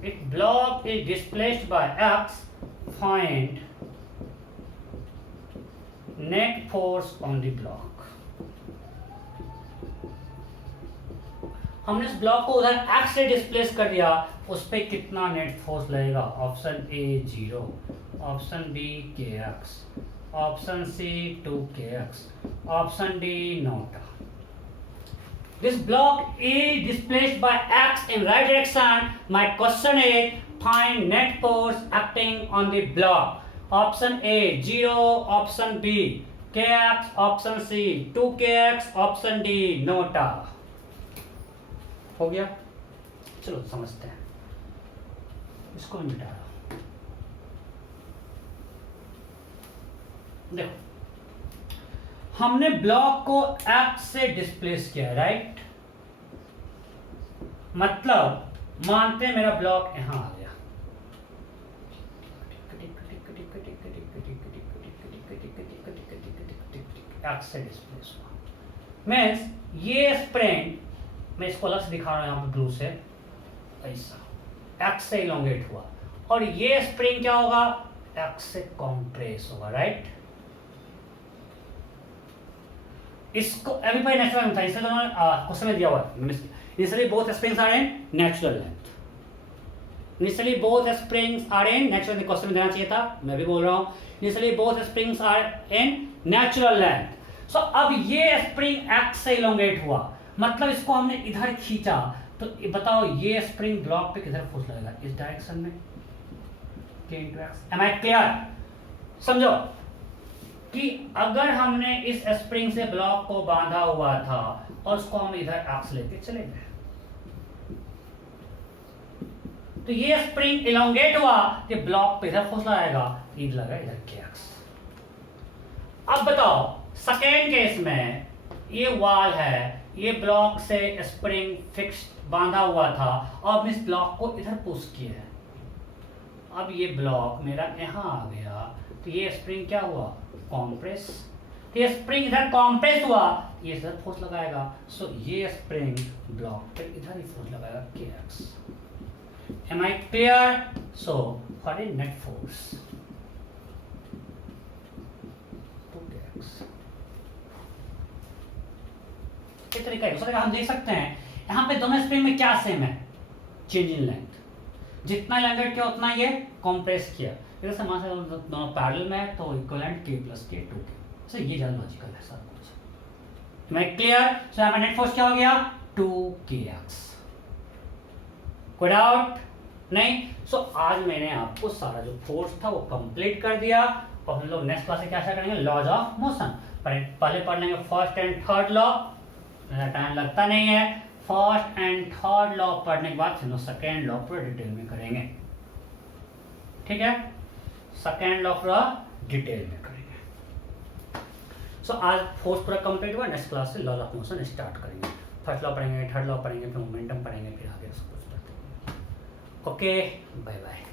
if block is displaced by x, find net force on the block. हमने इस block को उधर एक्स से डिस्प्लेस कर दिया, उस पर कितना नेट फोर्स लगेगा? Option A 0, option B kx, option C 2kx, option D NOTA. This block is displaced by x in right direction. My question is find net force acting on the block. Option A 0, option B kx, option C 2kx, option D nota. हो गया? चलो समझते हैं. इसको मैं मिटा रहा हूं. देखो, हमने ब्लॉक को एक्स से डिस्प्लेस किया, राइट? मतलब मानते हैं मेरा ब्लॉक यहां आ गया, एक्स से डिस्प्लेस हुआ. मीन्स ये स्प्रिंग, मैं इसको अलग से दिखा रहा हूं यहां पे ब्लू से, ऐसा एक्स से इलोंगेट हुआ, और ये स्प्रिंग क्या होगा? एक्स से कॉम्प्रेस होगा, राइट? इसको अभी भाई नेचुरल लेंथ था, इसलिए तो क्वेश्चन में दिया हुआ है. Initially both springs are in natural length. Initially both springs are in natural length. Question में देना चाहिए था, मैं भी बोल रहा हूं. Initially both springs are in natural length. So अब ये स्प्रिंग एक्स से इलोंगेट हुआ, मतलब इसको हमने इधर खींचा, तो बताओ ये स्प्रिंग ब्लॉक पे किधर फोर्स लगेगा? इस डायरेक्शन में, k into x. Am I clear? समझो कि अगर हमने इस स्प्रिंग से ब्लॉक को बांधा हुआ था और उसको हम इधर एक्स लेके चले गए, तो ये स्प्रिंग इलोंगेट हुआ, तो ब्लॉक पे इधर फोर्स लगाएगा, इधर लगा इधर kx. अब बताओ सेकेंड केस में ये वॉल है, ये ब्लॉक से स्प्रिंग फिक्स्ड बांधा हुआ था और इस ब्लॉक को इधर पुश किया है. अब ये ब्लॉक मेरा यहां आ गया, तो ये स्प्रिंग क्या हुआ? कॉम्प्रेस. तो ये स्प्रिंग इधर कॉम्प्रेस हुआ, ये इधर फोर्स लगाएगा. सो ये स्प्रिंग ब्लॉक पे इधर ही फोर्स लगाएगा, kx. Am I clear? So for a net force 2kx. ये तरीका है. दूसरा हम देख सकते हैं यहाँ पे दोनों स्प्रिंग में क्या सेम है? Change in length. जितना इलांगेट किया उतना ये कॉम्प्रेस किया. इधर से मान सकते दोनों पैरेलल में है, तो इक्विवेलेंट k + k 2k. सो ये ज्यादा लॉजिकल है सब कुछ. मैं क्लियर? सो यहाँ नेट फोर्स क्या हो गया? 2kx. कोई डाउट नहीं? सो आज मैंने आपको सारा जो फोर्स था वो कंप्लीट कर दिया, और हम लोग नेक्स्ट क्लास से क्या करेंगे? Laws of motion. पहले पढ़ लेंगे first and third law, time लगता नहीं है. फर्स्ट एंड थर्ड लॉ पढ़ने के बाद फिर सेकेंड लॉ पूरा डिटेल में करेंगे. ठीक है? सेकेंड लॉ पूरा डिटेल में करेंगे. सो आज फोर्स पूरा कंप्लीट हुआ. नेक्स्ट क्लास से लॉ ऑफ मोशन स्टार्ट करेंगे. फर्स्ट लॉ पढ़ेंगे, थर्ड लॉ पढ़ेंगे, फिर मोमेंटम पढ़ेंगे, फिर आगे सब कुछ पढ़ेंगे. Okay, bye bye.